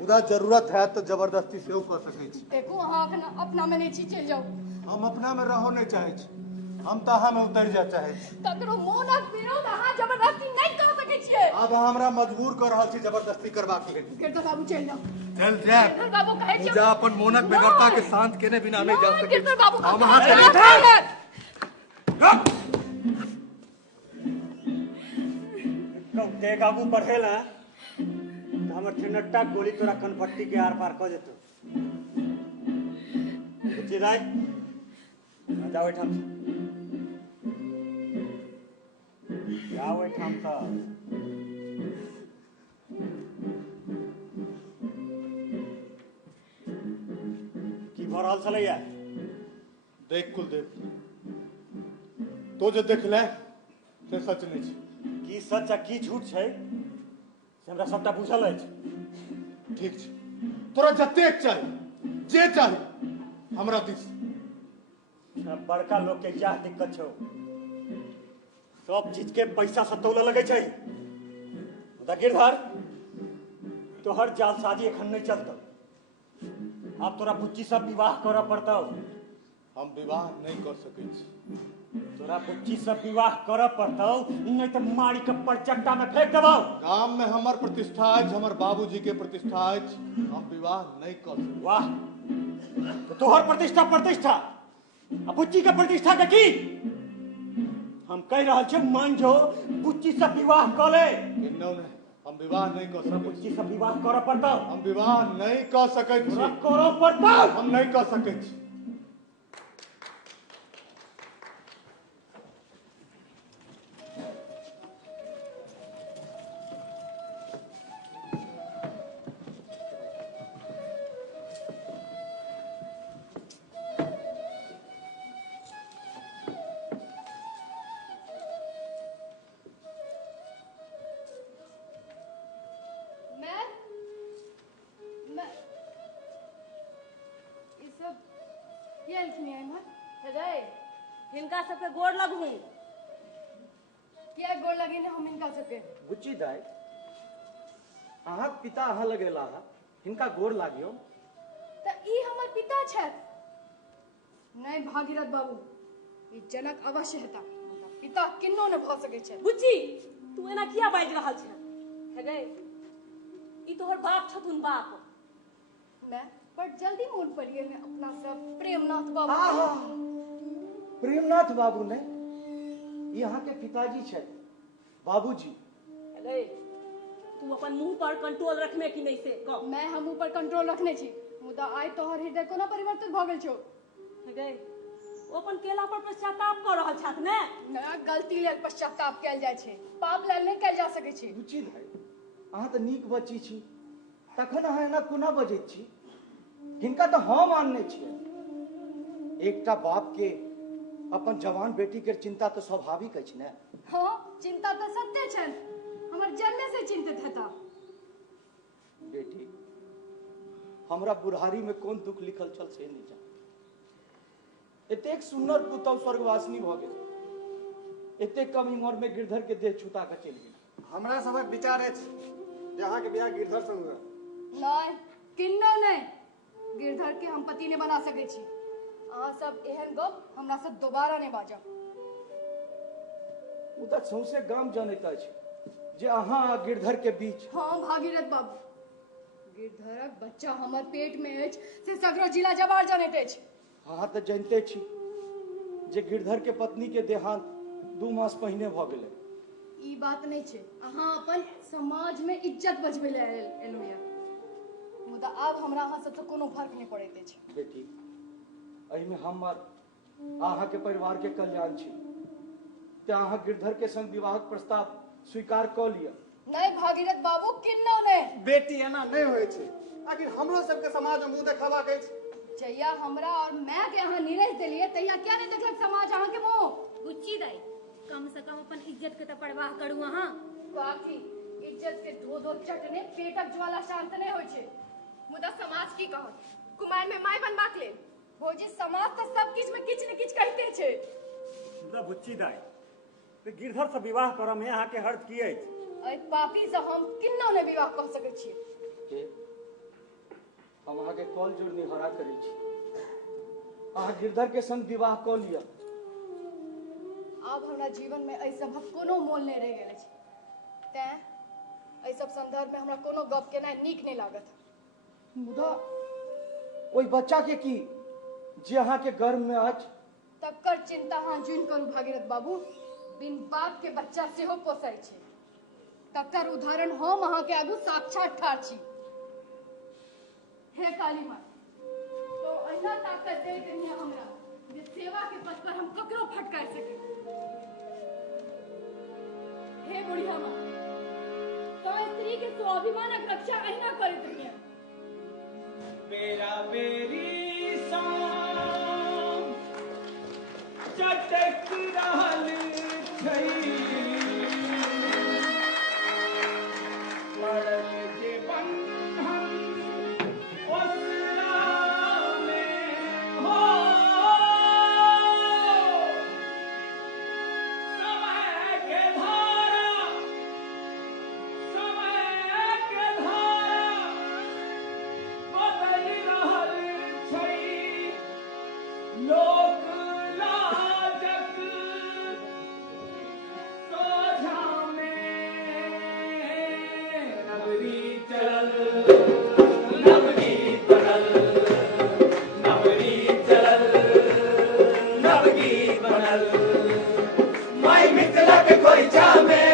मुदा जरूरत है तो जबरदस्ती से कर सकै छी। देखो अहाँ अपना में नहीं छी चल जाओ। हम अपना में रहो नहीं चाहे छी हम तो अहाँ में उतर जा चाहे छी। ककरो मोनक विरोध अहाँ जबरदस्ती नहीं कर सकै छियै। अब हमरा मजबूर कर रहल छी जबरदस्ती करबाक लेल। गिरधर बाबू चल जाओ। चल जाएब। गिरधर बाबू कहै छी मुझे अपन मोनक बेगरता के शांत केने बिना नहीं जा सकै। गिरधर बाबू हम अहाँ से तेग आगू बढ़ेला तो हमर ठिनट्टा गोली तोरा कनपट्टी के आर पार कर देतो। बुच्ची दाई जाओ एठाम से, जाओ एठाम से। की भऽ रहल छलैया? देख कुलदेव, तो जे देखले से सच नहीं छै। की सच आ की झूठ छै से हमरा सबटा बुझल अछि। ठीक छै, तोरा जतेक चाही जे चाही हमरा दिस। बड़का लोग के क्या दिक्कत छौ? सब चीज के पैसा से तौल लगे छै। मुदा गिरधर तोहर जालसाजी एखन नहीं चलतौ। अब तोरा बुच्ची सब विवाह करऽ पड़तौ। हम विवाह नहीं कर सकै छी। तोरा बुच्ची सब विवाह करऽ पड़तौ, नहीं तो मारी के परचट्टा में फेंक देबौ। गाम में हमर प्रतिष्ठा अछि, हमर बाबूजी के प्रतिष्ठा अछि, हम विवाह नहीं कर सकै। वाह, तो तोहर प्रतिष्ठा प्रतिष्ठा आ बुच्ची के प्रतिष्ठा के की? हम कह रहल छी मान जो बुच्ची से विवाह कर ले। किन्नौ ने हम विवाह नहीं कर सकै। बुच्ची से विवाह करऽ पड़तौ। हम विवाह नहीं कर सकै छी। करऽ पड़तौ। हम नहीं कर सकै छी। हिनका सबके गोड़ लगू। क्या गोड़ लगे हम इनका सबके? बुच्ची दाई, अहाँ पिता अहाँ लगेला हिनका गोड़ लागियो। त ई हमर पिता छथि। नहीं भागीरथ बाबू, ई जनक अवश्य हेता। पिता किन्नो न भ सकै छै। बुच्ची तू एना किया बाजि रहल छै? हे गए ई तोहर बाप छथुन बाप। मैं पर जल्दी मोन पड़िए में अपना सब प्रेमनाथ बाबू। प्रेमनाथ बाबू ने यहाँ के पिताजी छे, बाबूजी। अरे तू अपन मुंह पर कंट्रोल रखने की नहीं से कह। मैं हम ऊपर कंट्रोल रखने छी, मुदा आइ तोहर हृदय कोना परिवर्तित भ गेल छौ? गए ओ अपन केला पर पश्चाताप कर रहल छथ ने। ना गलती लेल पश्चाताप कैल जाय छै, पाप लेल नहीं कैल जा सकै छै। बुच्ची भाई, अहाँ त नीक बच्ची छी, तखन अहाँ एना कोना बजैत छी? हिनका त हम आनने छियै। एकटा बाप के अपन जवान बेटी के चिंता तो स्वाभाविक अछि ने। हाँ, चिंता तो सत्य छन, हमर जन्मे से चिंतित हेता। बेटी, हमरा बुढ़ारी में कोन दुख लिखल छल से नहीं जान। एतेक सुंदर पुतौ स्वर्गवासिनी भ गेल, एतेक कम उम्र में गिरधर के देह छुता के चलि गेल। हमरा सबक विचार अछि जे अहाँ के बियाह गिरधर संग हुए। नहीं, किन्नो नहीं, गिरधर के हम पति ने बना सकै छी। अहाँ सब एहन गप हमरा से दोबारा नहीं बाजब। मुदा सौंसे गाम जानैत अछि जे अहाँ आ गिरधर के बीच। हाँ भागीरथ बाबू, गिरधरक बच्चा हमर पेट में अछि से सगरो जिला जवार जानैत अछि। अहाँ तऽ जानते छी जे गिरधर के पत्नी के देहांत 2 मास पहिने भ गेलै। ई बात नहीं छै, अहाँ अपन समाज में इज्जत बचबै ले एलौ या। मुदा आब हमरा अहाँ सबसे कोनो फर्क नहीं पड़ैत अछि। बेटी, एहि में हमर अहाँ के परिवार के कल्याण छी, ते अहाँ गिरधर के संग विवाहक प्रस्ताव स्वीकार क लिया। नहीं भागीरथ बाबू, किन्नो नहीं। बेटी एना नहीं होय छै, आखिर हमरो सबके समाज में मुंह देखावा के अछि। जहिया हमरा और मैं के अहाँ निर्णय देलिए तहिया क्या नहीं देखलक समाज अहाँ के मुंह? बुच्ची दाई, कम से कम अपन इज्जत के तो परवाह करू अहाँ। बाकी इज्जत के धो चटने पेटक ज्वाला शांत नहीं होय छै। मुदा समाज की कहत? कुमार में माय बनबाक लेल भौजी समाज तो सब किछ में किछ न किछ कहते छै। मुदा बुच्ची दाई, ते गिरधर से विवाह करऽ में अहाँ के हर्ज की अछि? अइ पापी से हम किन्नो ने विवाह कह सकै छी। के हम अहाँ के कॉल जोड़ निहरा करै छी, अहाँ गिरधर के संग विवाह क लिया। आब हमरा जीवन में एहि सभक कोनो मोल नहीं रह गेल अछि, तें एहि सब संदर्भ में हमरा कोनो गप केनाइ नीक नहीं लागत। मुदा ओइ बच्चा के की जे अहाँ के गर्भ में अछि? तकर चिंता अहाँ जुन करू भागीरथ बाबू, बिन बाप के बच्चा सेहो पोसाय छै। तकर उदाहरण हम अहाँ के आगू साक्षात ठाढ़ छी। हे काली माँ, तो अहिना ताकत दे कन्या हमरा जे सेवा के पथ पर हम ककरो फटकार सके। हे बुढ़िया माँ, तो स्त्री के स्वाभिमानक रक्षा अहिना करैत रहिए। बेरा बेरी शाम चटक रहल छै, पड़ल जे बंधन ओसरा में हो, समय के धारा बदलि रहल छै, लोक लाजक सोझा में नवरी चलल, नवगीत बनल, नवरी चलल, नवगीत बनल, माय मिथिलक खोइछा में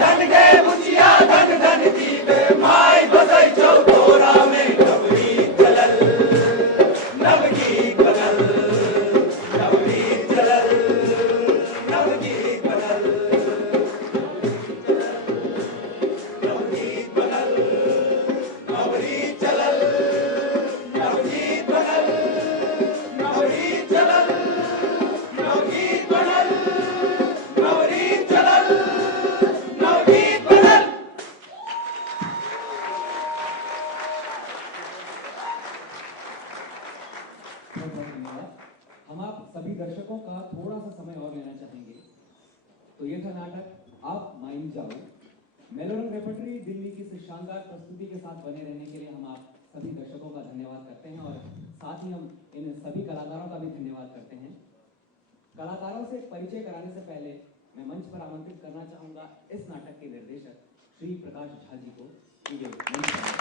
धन गे बुचिया धन धन जीवे, माय बसै छौ तोरा में नवगीत चलल, नवगीत बनल, नवगीत चलल, नवगीत बनल, नवगीत बनल, नवगीत चलल, नवगीत बनल, नवगीत चलल, नवगीत बनल, नवगीत चलल, नवगीत बनल। बहुत बहुत धन्यवाद। हम आप सभी दर्शकों का थोड़ा सा समय और लेना चाहेंगे। तो ये था नाटक आप माइन जाओ। मेलोरम रेपर्टरी दिल्ली की इस शानदार प्रस्तुति के साथ बने रहने के लिए हम आप सभी दर्शकों का धन्यवाद करते हैं और साथ ही हम इन सभी कलाकारों का भी धन्यवाद करते हैं। कलाकारों से परिचय कराने से पहले मैं मंच पर आमंत्रित करना चाहूंगा इस नाटक के निर्देशक श्री प्रकाश झा जी को। मंच पर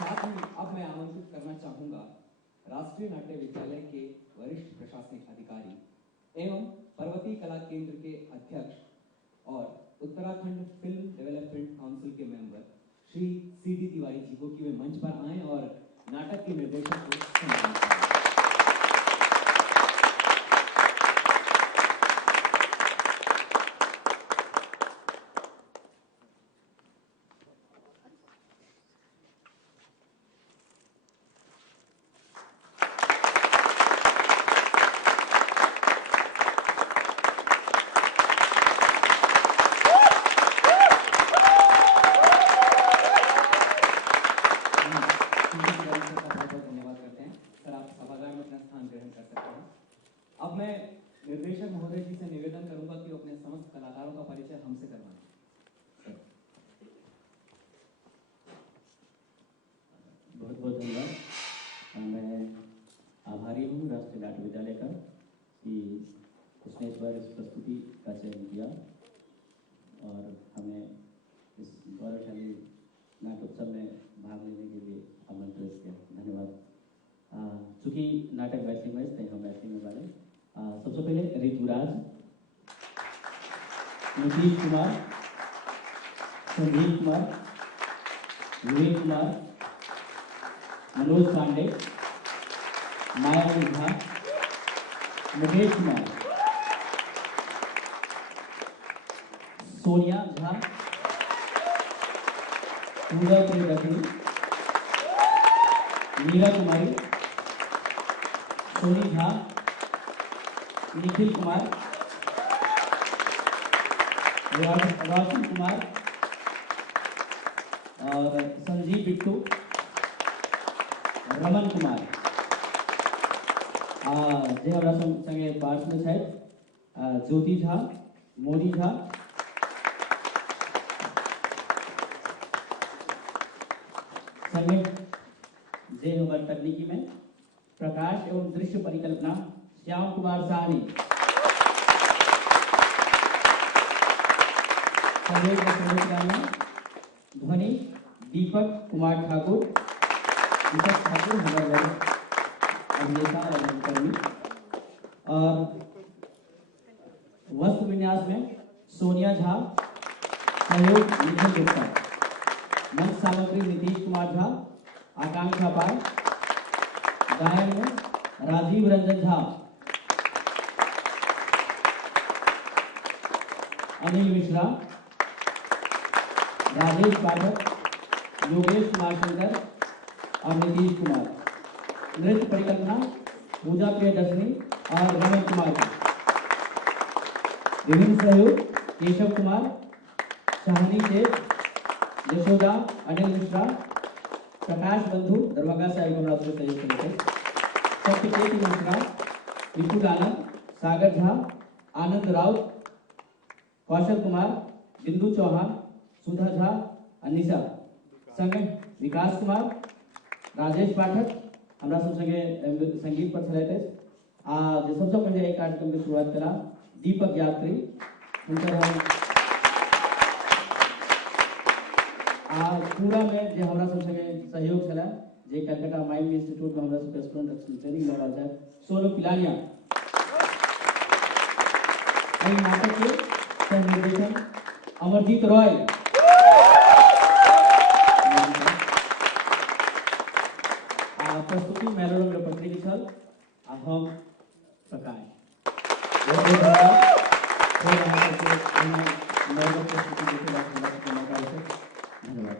साथ ही अब मैं आमंत्रित करना चाहूंगा राष्ट्रीय नाट्य विद्यालय के वरिष्ठ प्रशासनिक अधिकारी एवं पर्वतीय कला केंद्र के अध्यक्ष और उत्तराखंड फिल्म डेवलपमेंट काउंसिल के मेंबर श्री सीडी तिवारी जी को कि वे मंच पर आएं और नाटक के निर्देशक को सम्मानित करें। अब मैं निर्देशक महोदय जी से निवेदन करूंगा कि वो अपने समस्त कलाकारों का परिचय हमसे करवाएं। बहुत बहुत धन्यवाद। मैं आभारी हूँ राष्ट्रीय नाट्य विद्यालय का कि उसने इस बार इस प्रस्तुति का चयन किया और हमें इस गौरवशाली नाटकोत्सव में भाग लेने के लिए आमंत्रित किया। धन्यवाद। चूँकि नाटक मैथिली में तय हम मैथिली में वाले सबसे पहले ऋतुराज, नीतीश कुमार, संजीव कुमार, विवेक कुमार, मनोज पांडे, मायावी झा, मुकेश कुमार, सोनिया झा, उदय प्रियदर्शनी, मीरा कुमारी, सोनी झा, निखिल कुमार, रोशन कुमार और संजीव बिट्टू, रमन कुमार जे हमरा संगे पार्ट में छथि ज्योति झा, मोदी झा, संगे जे हमर तकनीकी में प्रकाश एवं दृश्य परिकल्पना श्याम कुमार साहनी, सहयोग व संरचना में ध्वनि दीपक कुमार ठाकुर, दीपक ठाकुर हमारे अभिनेता और रंगकर्मी, और वस्त्र विन्यास में सोनिया झा, सहयोग निखिल गुप्ता, मंच सामग्री नीतीश कुमार झा, आकांक्षा पाल, गायन में राजीव रंजन झा, अनिल मिश्रा, राजेश पाठक, योगेश कुमार शंकर और नीतीश कुमार। नृत्य परिकल्पना पूजा प्रियदर्शनी और रमन कुमार का। विभिन्न सहयोग केशव कुमार, शाहनी शेख, यशोदा, अनिल मिश्रा, प्रकाश बंधु दरभंगा से आगे हमारा सहयोग करेंगे, सत्यकेत मिश्रा, विपुल आनंद, सागर झा, आनंद राउत, कौशल कुमार, बिंदु चौहान, सुधा झा, अनिशा संग विकास कुमार, राजेश पाठक हमरा सब संगे संगीत पर छलैत अछि। आ जे सबसे पहले एहि कार्यक्रम के शुरुआत करा दीपक यात्री, हुनकर हम आ पूरा में जे हमरा सब संगे सहयोग छला, जे कलकत्ता माइम इंस्टीट्यूट में हमरा सब स्टूडेंट ट्रेनिंग लऽ रहल छै, सोनू पिलानिया। एहि नाटक के सह निर्देशन अमरजीत रॉय, प्रस्तुति मेलोरंग रेपटरी की छल, आ हम प्रकाश। धन्यवाद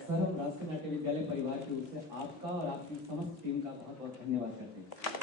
सर, हम राष्ट्रीय नाट्य विद्यालय परिवार की ओर से आपका और आपकी समस्त टीम का बहुत बहुत धन्यवाद करते हैं।